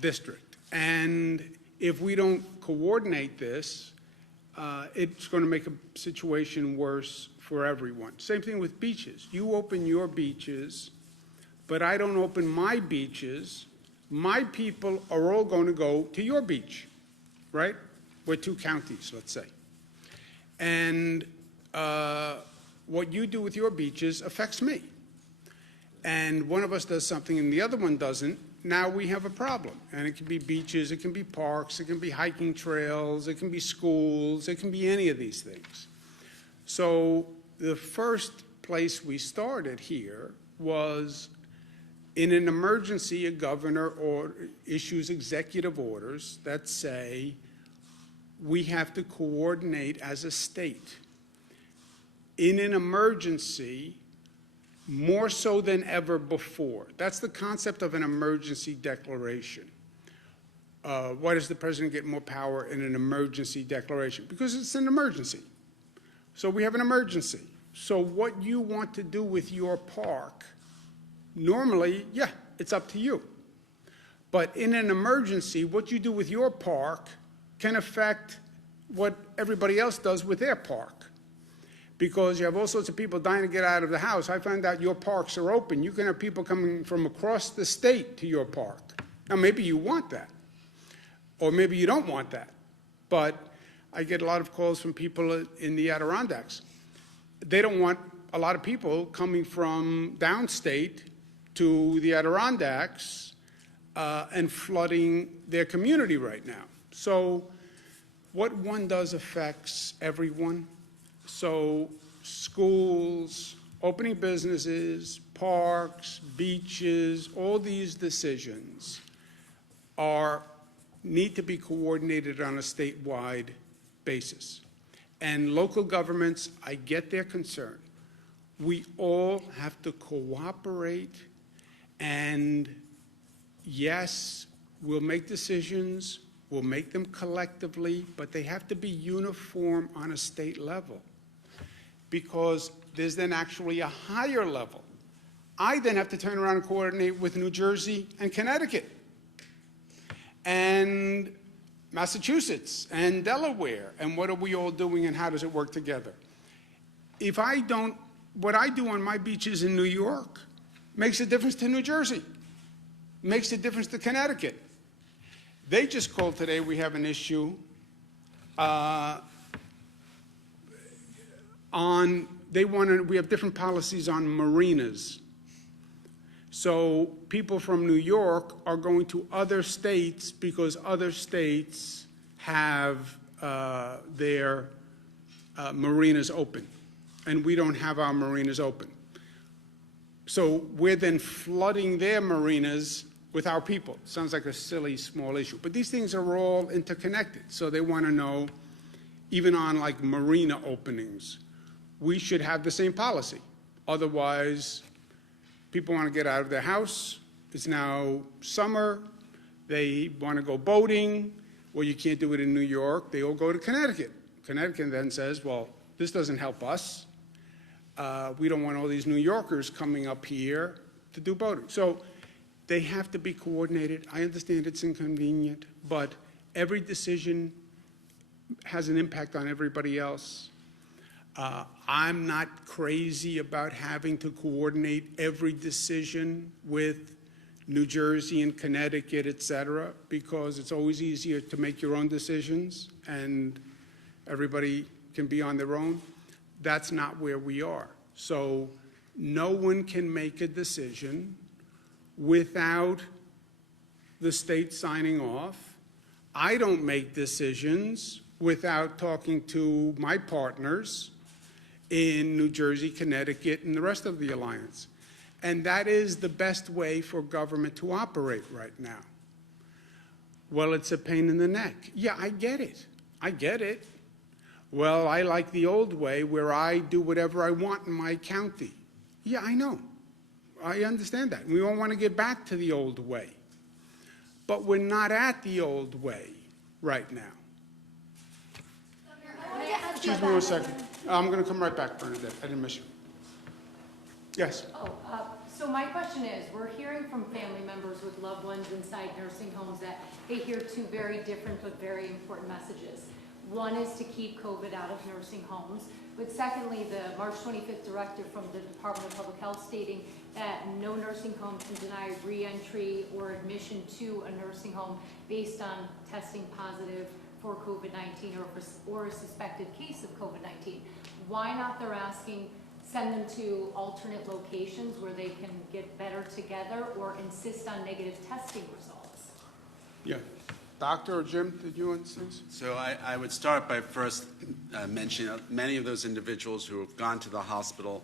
district? And if we don't coordinate this, it's going to make a situation worse for everyone. Same thing with beaches. You open your beaches, but I don't open my beaches. My people are all going to go to your beach, right? We're two counties, let's say. And what you do with your beaches affects me. And one of us does something and the other one doesn't, now we have a problem. And it can be beaches, it can be parks, it can be hiking trails, it can be schools, it can be any of these things. So the first place we started here was in an emergency, a governor issues executive orders that say we have to coordinate as a state. In an emergency, more so than ever before. That's the concept of an emergency declaration. Why does the president get more power in an emergency declaration? Because it's an emergency. So we have an emergency. So what you want to do with your park, normally, yeah, it's up to you. But in an emergency, what you do with your park can affect what everybody else does with their park. Because you have all sorts of people dying to get out of the house. I found out your parks are open. You can have people coming from across the state to your park. Now, maybe you want that, or maybe you don't want that. But I get a lot of calls from people in the Adirondacks. They don't want a lot of people coming from downstate to the Adirondacks and flooding their community right now. So what one does affects everyone. So schools, opening businesses, parks, beaches, all these decisions need to be coordinated on a statewide basis. And local governments, I get their concern. We all have to cooperate, and yes, we'll make decisions, we'll make them collectively, but they have to be uniform on a state level, because there's then actually a higher level. I then have to turn around and coordinate with New Jersey and Connecticut and Massachusetts and Delaware, and what are we all doing and how does it work together? If I don't, what I do on my beaches in New York Makes a difference to New Jersey. Makes a difference to Connecticut. They just called today, we have an issue we have different policies on marinas. So people from New York are going to other states because other states have their marinas open, and we don't have our marinas open. So we're then flooding their marinas with our people. Sounds like a silly, small issue. But these things are all interconnected. So they want to know, even on like marina openings, we should have the same policy. Otherwise, people want to get out of their house. It's now summer. They want to go boating. Well, you can't do it in New York. They all go to Connecticut. Connecticut then says, well, this doesn't help us. We don't want all these New Yorkers coming up here to do boating. So they have to be coordinated. I understand it's inconvenient, but every decision has an impact on everybody else. I'm not crazy about having to coordinate every decision with New Jersey and Connecticut, et cetera, because it's always easier to make your own decisions and everybody can be on their own. That's not where we are. So no one can make a decision without the state signing off. I don't make decisions without talking to my partners in New Jersey, Connecticut, and the rest of the alliance. And that is the best way for government to operate right now. Well, it's a pain in the neck. Yeah, I get it. I get it. Well, I like the old way where I do whatever I want in my county. Yeah, I know. I understand that. We all want to get back to the old way. But we're not at the old way right now. Excuse me 1 second. I'm going to come right back, Bernadette. I didn't miss you. Yes? So my question is, we're hearing from family members with loved ones inside nursing homes that they hear two very different but very important messages. One is to keep COVID out of nursing homes, but secondly, the March 25th directive from the Department of Public Health stating that no nursing home can deny re-entry or admission to a nursing home based on testing positive for COVID-19 or a suspected case of COVID-19. Why not, they're asking, send them to alternate locations where they can get better together or insist on negative testing results? Yeah. Doctor or Jim, did you want to say? So I would start by first mentioning many of those individuals who have gone to the hospital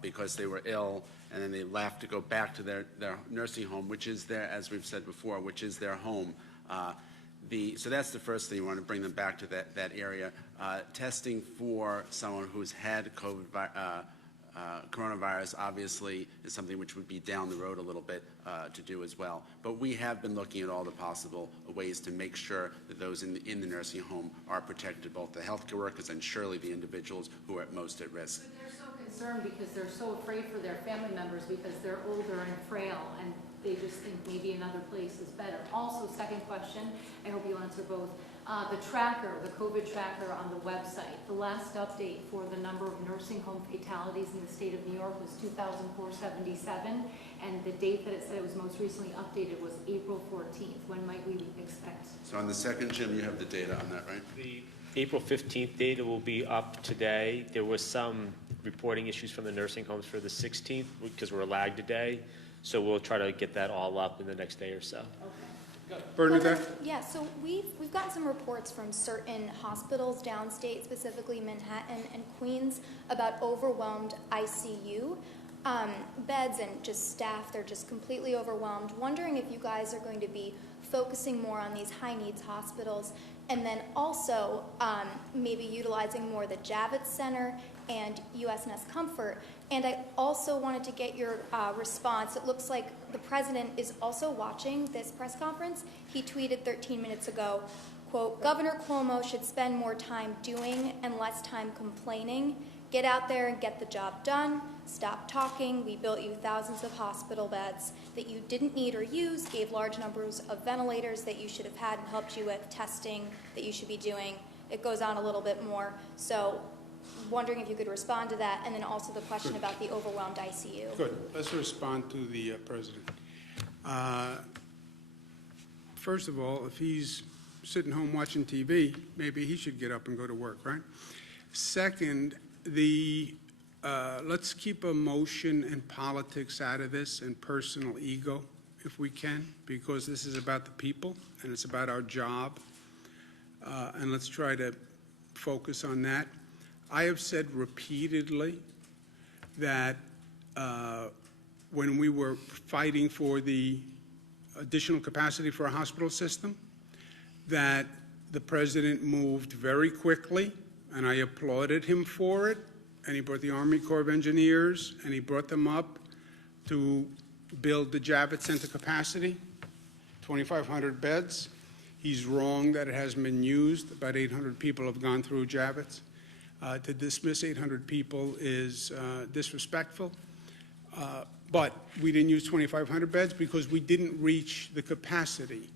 because they were ill, and then they left to go back to their nursing home, which is their, as we've said before, which is their home. So that's the first thing. You want to bring them back to that area. Testing for someone who's had coronavirus obviously is something which would be down the road a little bit to do as well. But we have been looking at all the possible ways to make sure that those in the nursing home are protected, both the healthcare workers and surely the individuals who are most at risk. But they're so concerned because they're so afraid for their family members because they're older and frail and they just think maybe another place is better. Also, second question, I hope you'll answer both. The tracker, the COVID tracker on the website, the last update for the number of nursing home fatalities in the state of New York was 2,477, and the date that it said it was most recently updated was April 14th. When might we expect? So on the second, Jim, you have the data on that, right? The April 15th data will be up today. There was some reporting issues from the nursing homes for the 16th because we're lagged a day. So we'll try to get that all up in the next day or so. Okay. Bernadette? Yeah, so we've gotten some reports from certain hospitals downstate, specifically Manhattan and Queens, about overwhelmed ICU beds and just staff. They're just completely overwhelmed. Wondering if you guys are going to be focusing more on these high needs hospitals and then also maybe utilizing more the Javits Center and USNS Comfort. And I also wanted to get your response. It looks like the president is also watching this press conference. He tweeted 13 minutes ago, quote, "Governor Cuomo should spend more time doing and less time complaining. Get out there and get the job done. Stop talking. We built you thousands of hospital beds that you didn't need or use, gave large numbers of ventilators that you should have had and helped you with testing that you should be doing." It goes on a little bit more. So wondering if you could respond to that, and then also the question about the overwhelmed ICU. Good. Let's respond to the President. First of all, if he's sitting home watching TV, maybe he should get up and go to work, right? Second, let's keep emotion and politics out of this and personal ego if we can, because this is about the people and it's about our job. And let's try to focus on that. I have said repeatedly that when we were fighting for the additional capacity for our hospital system, that the President moved very quickly, and I applauded him for it, and he brought the Army Corps of Engineers, and he brought them up to build the Javits Center capacity, 2,500 beds. He's wrong that it hasn't been used. About 800 people have gone through Javits. To dismiss 800 people is disrespectful. But we didn't use 2,500 beds because we didn't reach the capacity.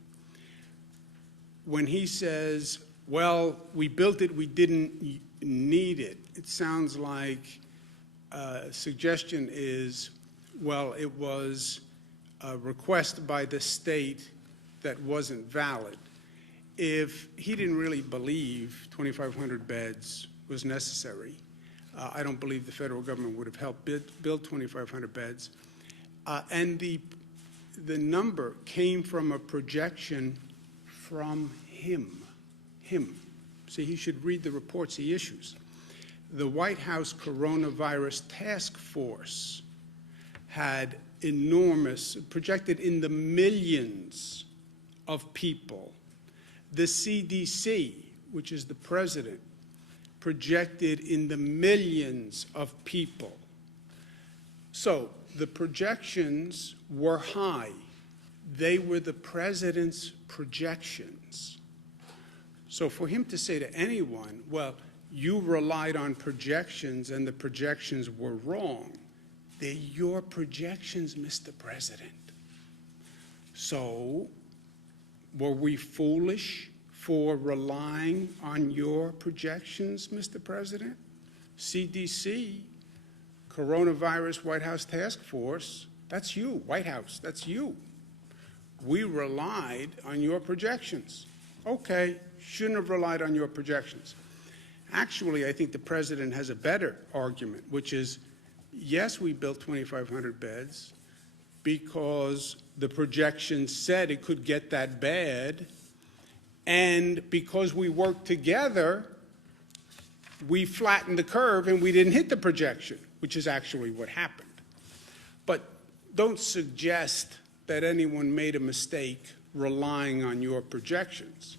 When he says, well, we built it, we didn't need it, it sounds like suggestion is, well, it was a request by the state that wasn't valid. If he didn't really believe 2,500 beds was necessary, I don't believe the federal government would have helped build 2,500 beds. And the number came from a projection from him. See, he should read the reports he issues. The White House Coronavirus Task Force had enormous, projected in the millions of people. The CDC, which is the president, projected in the millions of people. So the projections were high. They were the president's projections. So for him to say to anyone, well, you relied on projections and the projections were wrong, they're your projections, Mr. President. So were we foolish for relying on your projections, Mr. President? CDC, Coronavirus White House Task Force, that's you, White House, that's you. We relied on your projections. Okay, shouldn't have relied on your projections. Actually, I think the President has a better argument, which is, yes, we built 2,500 beds because the projections said it could get that bad, and because we worked together, we flattened the curve and we didn't hit the projection, which is actually what happened. But don't suggest that anyone made a mistake relying on your projections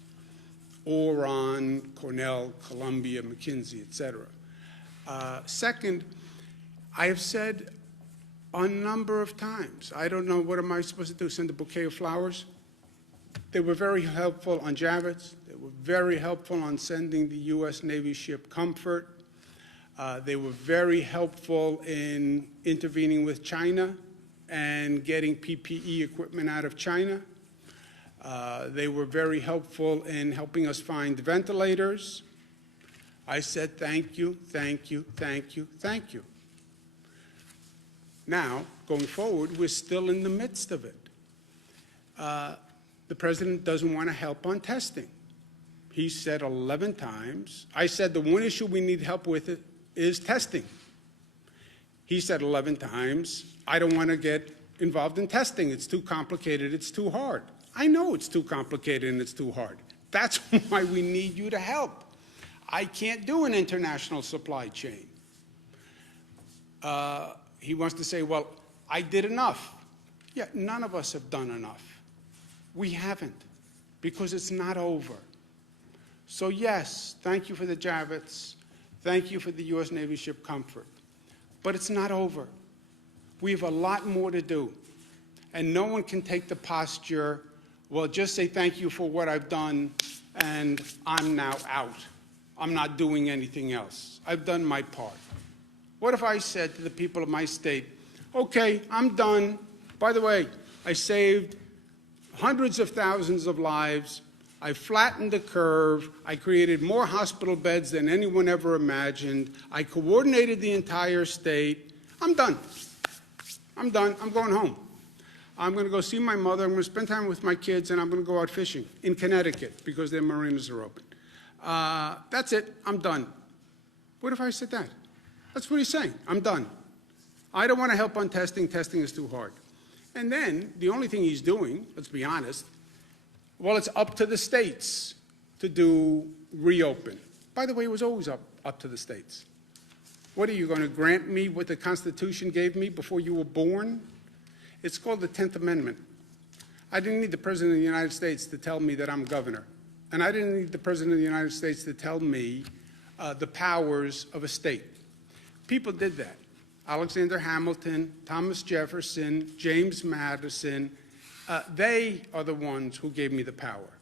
or on Cornell, Columbia, McKinsey, et cetera. Second, I have said a number of times, I don't know, what am I supposed to do, send a bouquet of flowers? They were very helpful on Javits. They were very helpful on sending the U.S. Navy ship Comfort. They were very helpful in intervening with China and getting PPE equipment out of China. They were very helpful in helping us find ventilators. I said thank you, thank you, thank you, thank you. Now, going forward, we're still in the midst of it. The President doesn't want to help on testing. He said 11 times. I said the one issue we need help with is testing. He said 11 times, I don't want to get involved in testing. It's too complicated. It's too hard. I know it's too complicated and it's too hard. That's why we need you to help. I can't do an international supply chain. He wants to say, well, I did enough. Yeah, none of us have done enough. We haven't, because it's not over. So yes, thank you for the Javits. Thank you for the U.S. Navy ship Comfort. But it's not over. We have a lot more to do. And no one can take the posture, well, just say thank you for what I've done, and I'm now out. I'm not doing anything else. I've done my part. What if I said to the people of my state, okay, I'm done. By the way, I saved hundreds of thousands of lives. I flattened the curve. I created more hospital beds than anyone ever imagined. I coordinated the entire state. I'm done. I'm done. I'm going home. I'm going to go see my mother. I'm going to spend time with my kids, and I'm going to go out fishing in Connecticut because their marinas are open. That's it. I'm done. What if I said that? That's what he's saying. I'm done. I don't want to help on testing. Testing is too hard. And then the only thing he's doing, let's be honest, well, it's up to the states to do reopen. By the way, it was always up to the states. What are you going to grant me what the Constitution gave me before you were born? It's called the 10th Amendment. I didn't need the President of the United States to tell me that I'm governor. And I didn't need the President of the United States to tell me the powers of a state. People did that. Alexander Hamilton, Thomas Jefferson, James Madison, they are the ones who gave me the power.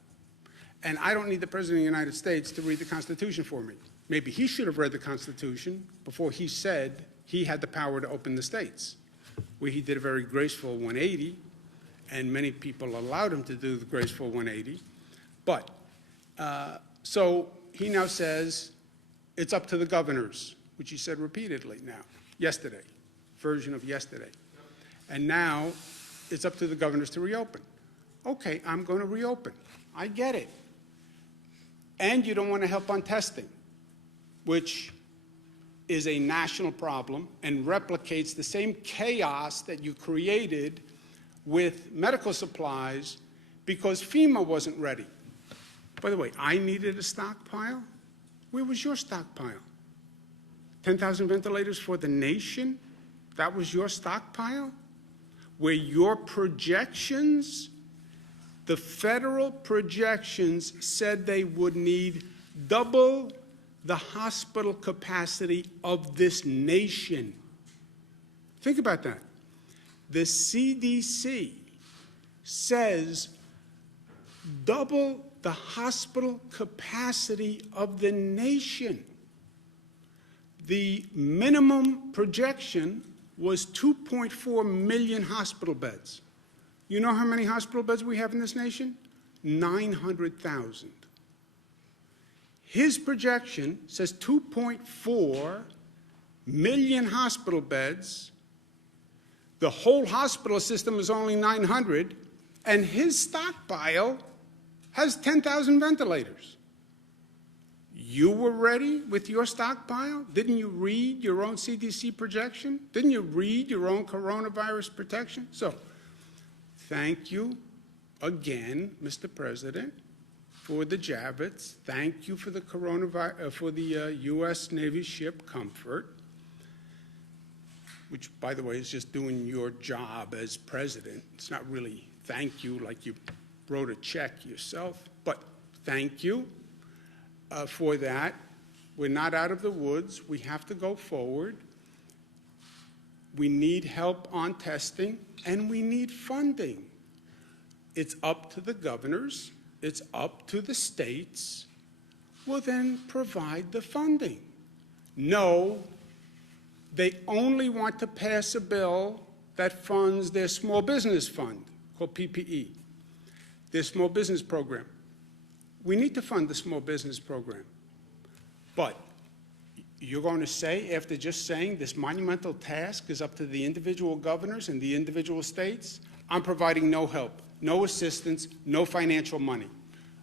And I don't need the President of the United States to read the Constitution for me. Maybe he should have read the Constitution before he said he had the power to open the states, where he did a very graceful 180, and many people allowed him to do the graceful 180. But, so he now says it's up to the governors, which he said repeatedly now, yesterday, version of yesterday. And now it's up to the governors to reopen. Okay, I'm going to reopen. I get it. And you don't want to help on testing, which is a national problem and replicates the same chaos that you created with medical supplies because FEMA wasn't ready. By the way, I needed a stockpile. Where was your stockpile? 10,000 ventilators for the nation? That was your stockpile? Where your projections, the federal projections said they would need double the hospital capacity of this nation. Think about that. The CDC says double the hospital capacity of the nation. The minimum projection was 2.4 million hospital beds. You know how many hospital beds we have in this nation? 900,000. His projection says 2.4 million hospital beds. The whole hospital system is only 900, and his stockpile has 10,000 ventilators. You were ready with your stockpile? Didn't you read your own CDC projection? Didn't you read your own coronavirus protection? So, thank you again, Mr. President, for the Javits. Thank you for the U.S. Navy ship Comfort, which, by the way, is just doing your job as president. It's not really thank you like you wrote a check yourself, but thank you for that. We're not out of the woods. We have to go forward. We need help on testing, and we need funding. It's up to the governors. It's up to the states. Well, then provide the funding. No, they only want to pass a bill that funds their small business fund, called PPE, their small business program. We need to fund the small business program. But you're going to say, after just saying this monumental task is up to the individual governors and the individual states, I'm providing no help, no assistance, no financial money.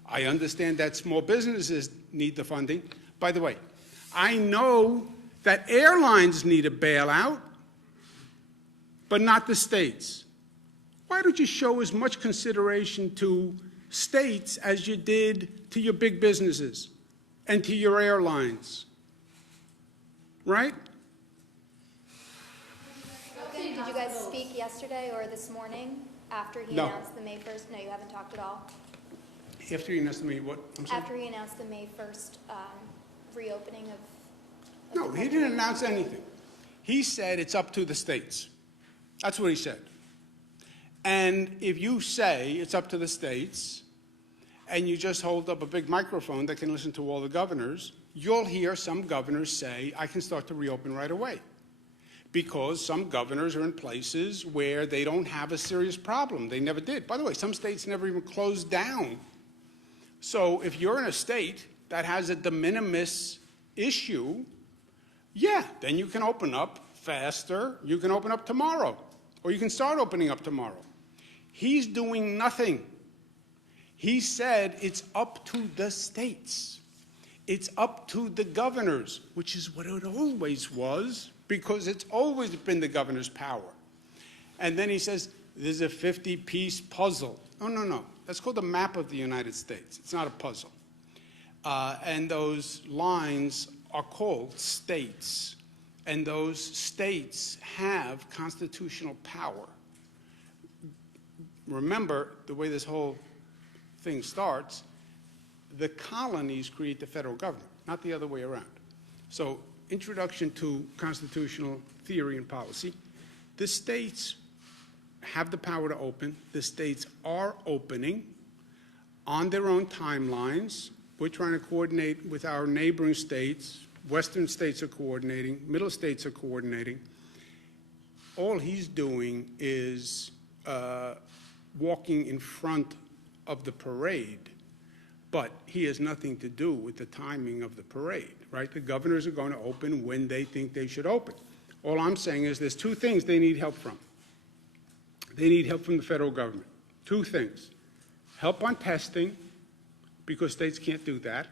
I understand that small businesses need the funding. By the way, I know that airlines need a bailout, but not the states. Why don't you show as much consideration to states as you did to your big businesses and to your airlines? Right? Did you guys speak yesterday or this morning after he No. announced the May 1st? No, you haven't talked at all? After you announced to me what? I'm sorry? After he announced the May 1st reopening of No, he didn't announce anything. He said it's up to the states. That's what he said. And if you say it's up to the states, and you just hold up a big microphone that can listen to all the governors, you'll hear some governors say, I can start to reopen right away. Because some governors are in places where they don't have a serious problem. They never did. By the way, some states never even closed down. So if you're in a state that has a de minimis issue, yeah, then you can open up faster. You can open up tomorrow, or you can start opening up tomorrow. He's doing nothing. He said it's up to the states. It's up to the governors, which is what it always was, because it's always been the governor's power. And then he says, there's a 50-piece puzzle. Oh, no, no. That's called a map of the United States. It's not a puzzle. And those lines are called states. And those states have constitutional power. Remember, the way this whole thing starts, the colonies create the federal government, not the other way around. So, introduction to constitutional theory and policy. The states have the power to open. The states are opening on their own timelines. We're trying to coordinate with our neighboring states. Western states are coordinating. Middle states are coordinating. All he's doing is walking in front of the parade, but he has nothing to do with the timing of the parade, right? The governors are going to open when they think they should open. All I'm saying is there's two things they need help from. They need help from the federal government. Two things. Help on testing, because states can't do that,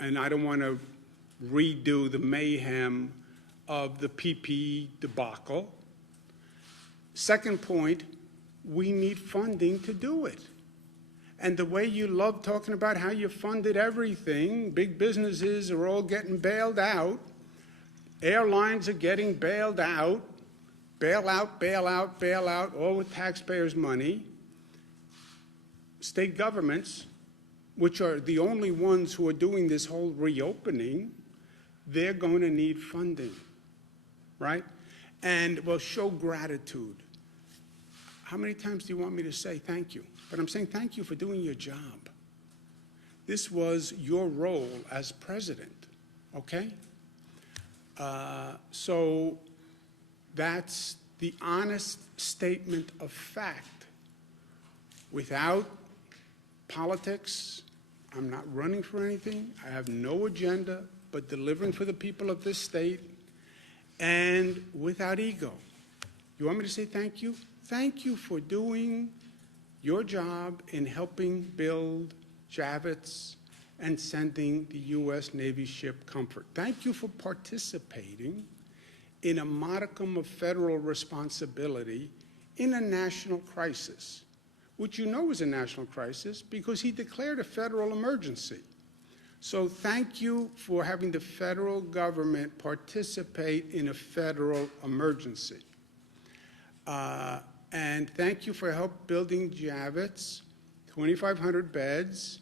and I don't want to redo the mayhem of the PPE debacle. Second point, we need funding to do it. And the way you love talking about how you funded everything, big businesses are all getting bailed out, airlines are getting bailed out, bail out, bail out, bail out, all with taxpayers' money. State governments, which are the only ones who are doing this whole reopening, they're going to need funding, right? And will show gratitude. How many times do you want me to say thank you? But I'm saying thank you for doing your job. This was your role as president, okay? So that's the honest statement of fact. Without politics, I'm not running for anything. I have no agenda but delivering for the people of this state, and without ego. You want me to say thank you? Thank you for doing your job in helping build Javits and sending the U.S. Navy ship Comfort. Thank you for participating in a modicum of federal responsibility in a national crisis, which you know is a national crisis because he declared a federal emergency. So thank you for having the federal government participate in a federal emergency. And thank you for help building Javits, 2,500 beds,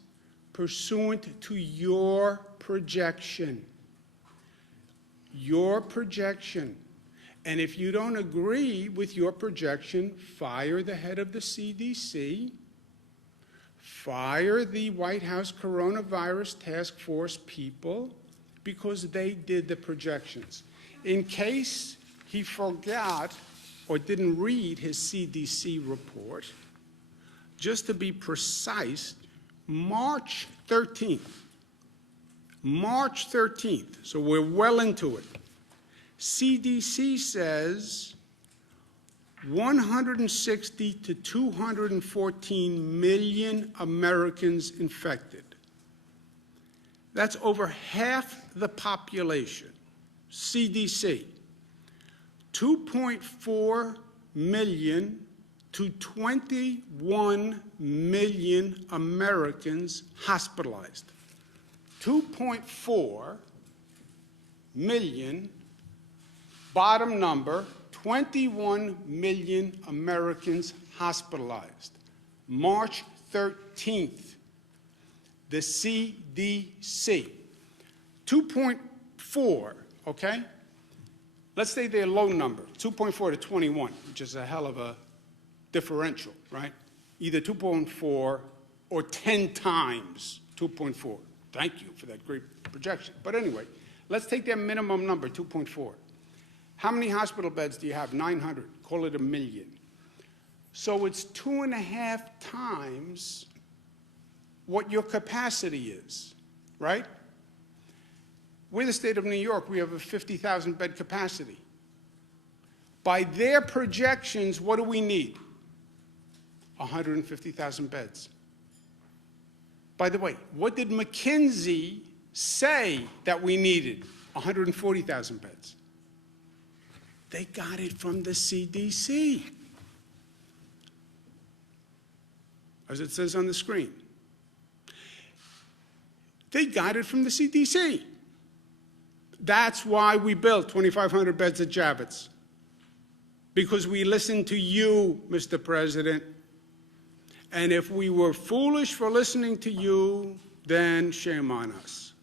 pursuant to your projection. Your projection. And if you don't agree with your projection, fire the head of the CDC, fire the White House Coronavirus Task Force people, because they did the projections. In case he forgot or didn't read his CDC report, just to be precise, March 13th, so we're well into it, CDC says 160 to 214 million Americans infected. That's over half the population. CDC. 2.4 million to 21 million Americans hospitalized. 2.4 million, bottom number, 21 million Americans hospitalized. March 13th, the CDC. 2.4, okay? Let's say their low number, 2.4 to 21, which is a hell of a differential, right? Either 2.4 or 10 times 2.4. Thank you for that great projection. But anyway, let's take their minimum number, 2.4. How many hospital beds do you have? 900. Call it 1 million. So it's 2.5 times what your capacity is, right? We're the state of New York. We have a 50,000 bed capacity. By their projections, what do we need? 150,000 beds. By the way, what did McKinsey say that we needed? 140,000 beds. They got it from the CDC, as it says on the screen. They got it from the CDC. That's why we built 2,500 beds at Javits, because we listened to you, Mr. President. And if we were foolish for listening to you, then shame on us.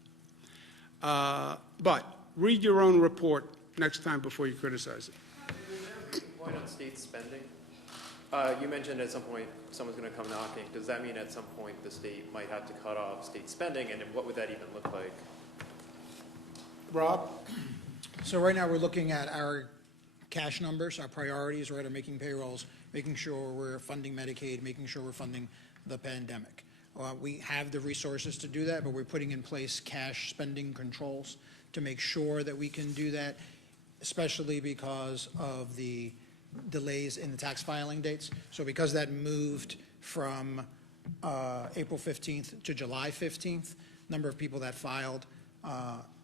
But read your own report next time before you criticize it. Point on state spending. You mentioned at some point someone's going to come knocking. Does that mean at some point the state might have to cut off state spending, and what would that even look like? Rob? So right now we're looking at our cash numbers, our priorities, right, are making payrolls, making sure we're funding Medicaid, making sure we're funding the pandemic. We have the resources to do that, but we're putting in place cash spending controls to make sure that we can do that, especially because of the delays in the tax filing dates. So because that moved from April 15th to July 15th, number of people that filed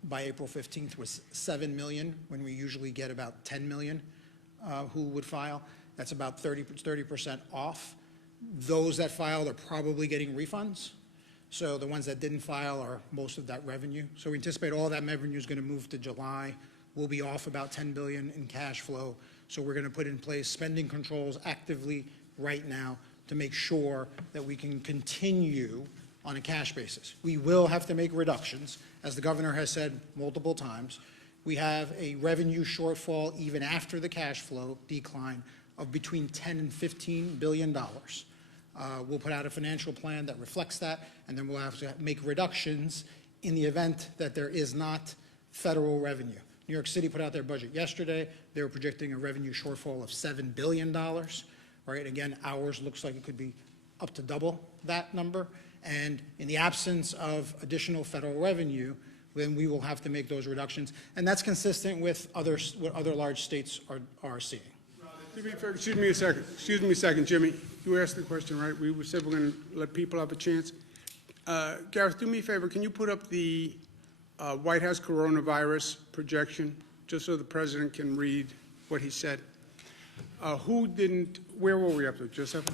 by April 15th was 7 million, when we usually get about 10 million who would file. That's about 30% off. Those that filed are probably getting refunds. So the ones that didn't file are most of that revenue. So we anticipate all that revenue is going to move to July. We'll be off about 10 billion in cash flow. So we're going to put in place spending controls actively right now to make sure that we can continue on a cash basis. We will have to make reductions, as the governor has said multiple times. We have a revenue shortfall even after the cash flow decline of between 10 and 15 billion dollars. We'll put out a financial plan that reflects that, and then we'll have to make reductions in the event that there is not federal revenue. New York City put out their budget yesterday. They were projecting a revenue shortfall of $7 billion, right? Again, ours looks like it could be up to double that number. And in the absence of additional federal revenue, then we will have to make those reductions. And that's consistent with what other large states are seeing. To be fair, excuse me a second, Jimmy. You asked the question, right? We said we're going to let people have a chance. Gareth, do me a favor. Can you put up the White House coronavirus projection, just so the president can read what he said? Where were we up to, Joseph?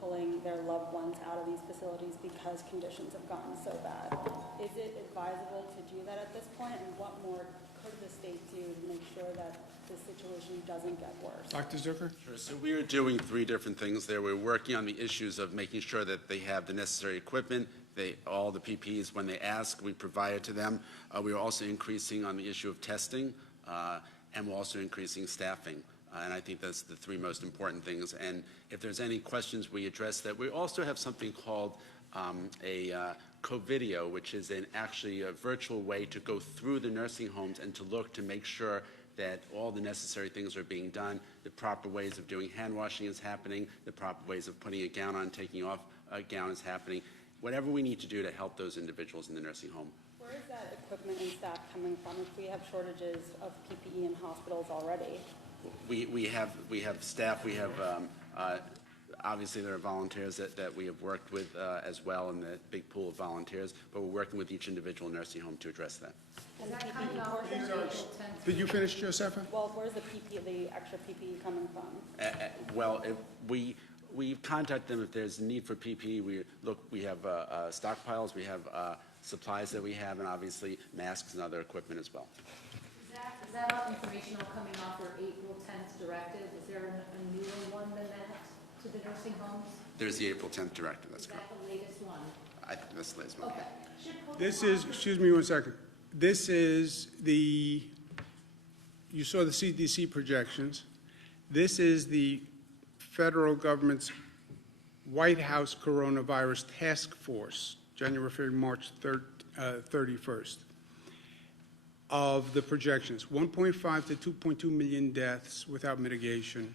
Pulling their loved ones out of these facilities because conditions have gotten so bad. Is it advisable to do that at this point, and what more could the state do to make sure that the situation doesn't get worse? Dr. Zucker? Sure. So we are doing 3 different things there. We're working on the issues of making sure that they have the necessary equipment, all the PPEs, when they ask, we provide it to them. We are also increasing on the issue of testing, and we're also increasing staffing. And I think that's the 3 most important things. And if there's any questions, we address that. We also have something called a co-video, which is actually a virtual way to go through the nursing homes and to look to make sure that all the necessary things are being done, the proper ways of doing hand washing is happening, the proper ways of putting a gown on, taking off a gown is happening, whatever we need to do to help those individuals in the nursing home. Where is that equipment and staff coming from if we have shortages of PPE in hospitals already? We have staff. We have obviously there are volunteers that we have worked with as well in the big pool of volunteers. But we're working with each individual nursing home to address that. Is that coming off of April 10th? Did you finish, Josepha? Well, where's the PPE, the extra PPE coming from? Well, we contact them if there's a need for PPE. We have stockpiles. We have supplies that we have, and obviously masks and other equipment as well. Is that all informational coming off your April 10th directive? Is there a newer one than that to the nursing homes? There's the April 10th directive, that's correct. Is that the latest one? I think that's the latest one. Okay. This is, excuse me one second. This is you saw the CDC projections. This is the federal government's White House Coronavirus Task Force, January, February, March 31st. Of the projections, 1.5 to 2.2 million deaths without mitigation,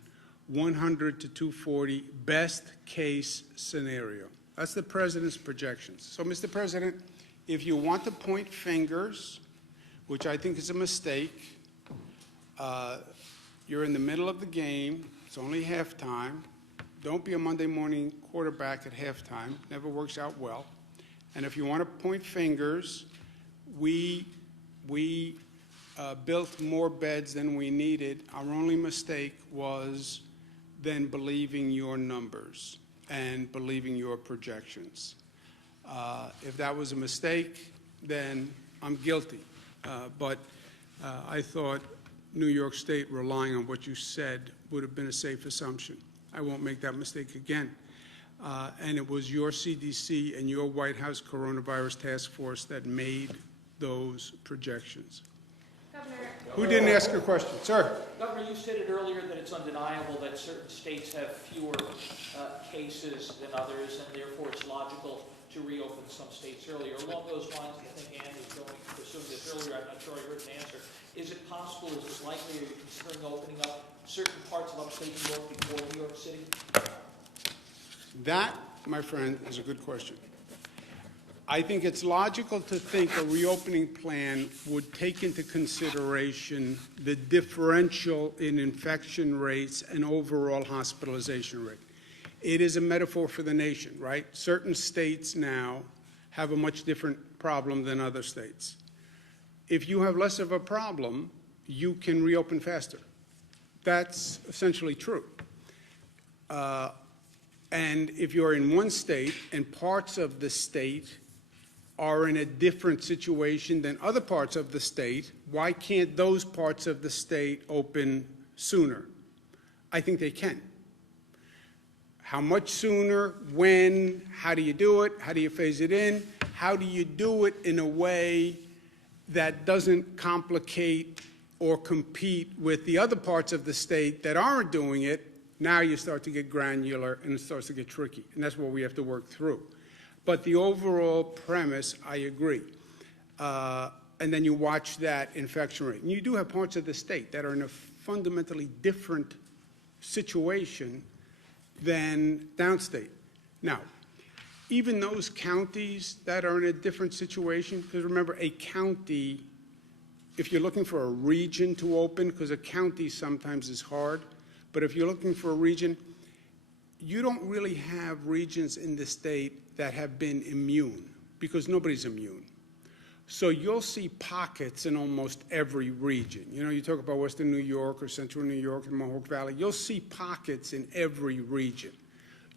100 to 240, best case scenario. That's the president's projections. So, Mr. President, if you want to point fingers, which I think is a mistake, you're in the middle of the game. It's only halftime. Don't be a Monday morning quarterback at halftime. Never works out well. And if you want to point fingers, we built more beds than we needed. Our only mistake was then believing your numbers and believing your projections. If that was a mistake, then I'm guilty. But I thought New York State relying on what you said would have been a safe assumption. I won't make that mistake again. And it was your CDC and your White House coronavirus task force that made those projections. Governor. Who didn't ask a question? Sir. Governor, you stated earlier that it's undeniable that certain states have fewer cases than others, and therefore it's logical to reopen some states earlier. Along those lines, I think Ann was going to assume this earlier. I'm not sure I heard an answer. Is it possible, is it likely, are you considering opening up certain parts of upstate New York before New York City? That, my friend, is a good question. I think it's logical to think a reopening plan would take into consideration the differential in infection rates and overall hospitalization rate. It is a metaphor for the nation, right? Certain states now have a much different problem than other states. If you have less of a problem, you can reopen faster. That's essentially true. And if you're in one state and parts of the state are in a different situation than other parts of the state, why can't those parts of the state open sooner? I think they can. How much sooner, when, how do you do it, how do you phase it in, how do you do it in a way that doesn't complicate or compete with the other parts of the state that aren't doing it? Now you start to get granular and it starts to get tricky, and that's what we have to work through. But the overall premise, I agree. And then you watch that infection rate. And you do have parts of the state that are in a fundamentally different situation than downstate. Now, even those counties that are in a different situation, because remember, a county, if you're looking for a region to open, because a county sometimes is hard, but if you're looking for a region, you don't really have regions in the state that have been immune, because nobody's immune. So you'll see pockets in almost every region. You know, you talk about Western New York or Central New York and Mohawk Valley, you'll see pockets in every region.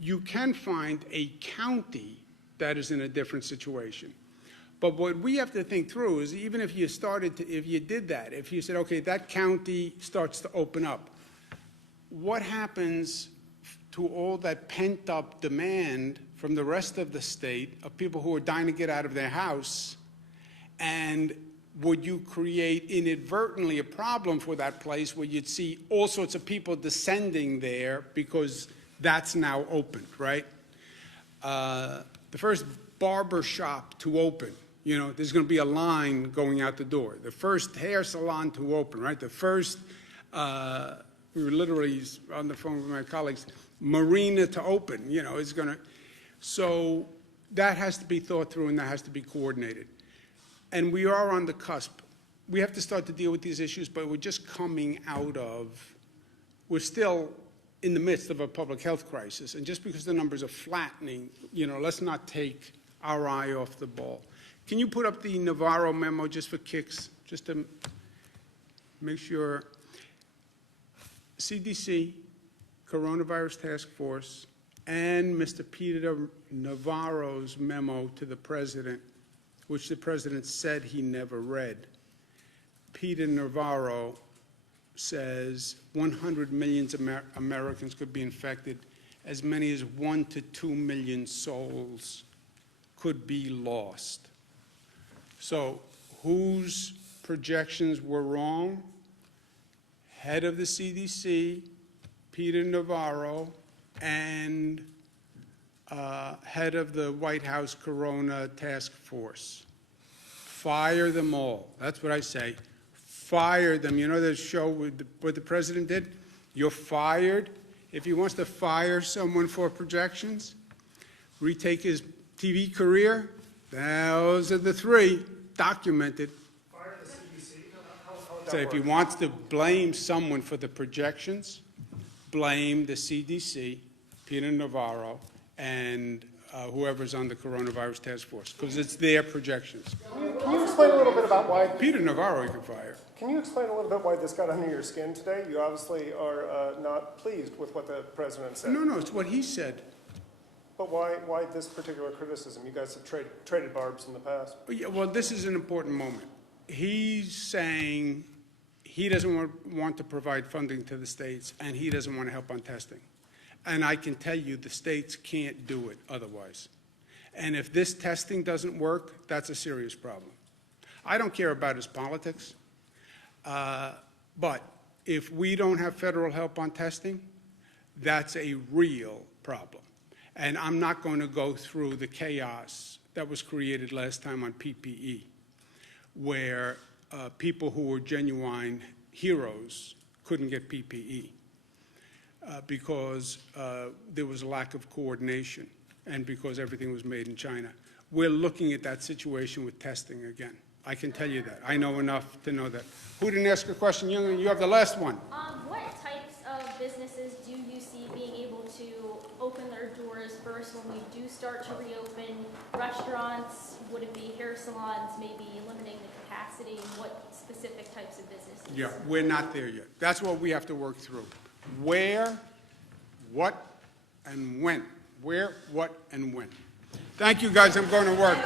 You can find a county that is in a different situation. But what we have to think through is, even if you if you did that, if you said, okay, that county starts to open up, what happens to all that pent-up demand from the rest of the state of people who are dying to get out of their house? And would you create inadvertently a problem for that place where you'd see all sorts of people descending there because that's now opened, right? The first barber shop to open, you know, there's going to be a line going out the door. The first hair salon to open, right? The first, we were literally on the phone with my colleagues, marina to open, you know, it's going to. So that has to be thought through and that has to be coordinated. And we are on the cusp. We have to start to deal with these issues, but we're just coming out of, we're still in the midst of a public health crisis. And just because the numbers are flattening, you know, let's not take our eye off the ball. Can you put up the Navarro memo just for kicks, just to make sure? CDC, Coronavirus Task Force, and Mr. Peter Navarro's memo to the president, which the president said he never read. Peter Navarro says 100 million Americans could be infected. As many as 1 to 2 million souls could be lost. So whose projections were wrong? Head of the CDC, Peter Navarro, and head of the White House Corona Task Force. Fire them all. That's what I say. Fire them. You know the show with what the president did? You're fired. If he wants to fire someone for projections, retake his TV career, those are the three documented. Fire the CDC? How would So that if he work? wants to blame someone for the projections, blame the CDC, Peter Navarro, and whoever's on the coronavirus task force, because it's their projections. Can you explain a little bit about why? Peter Navarro you can fire. Can you explain a little bit why this got under your skin today? You obviously are not pleased with what the president said. No, it's what he said. But why this particular criticism? You guys have traded barbs in the past. Yeah, well, this is an important moment. He's saying he doesn't want to provide funding to the states, and he doesn't want to help on testing. And I can tell you the states can't do it otherwise. And if this testing doesn't work, that's a serious problem. I don't care about his politics, but if we don't have federal help on testing, that's a real problem. And I'm not going to go through the chaos that was created last time on PPE, where people who were genuine heroes couldn't get PPE because there was a lack of coordination and because everything was made in China. We're looking at that situation with testing again. I can tell you that. I know enough to know that. Who didn't ask a question? You have the last one. What types of businesses do you see being able to open their doors first when we do start to reopen? Restaurants, would it be hair salons, maybe limiting the capacity? What specific types of businesses? Yeah, we're not there yet. That's what we have to work through. Where, what, and when. Where, what, and when. Thank you, guys. I'm going to work.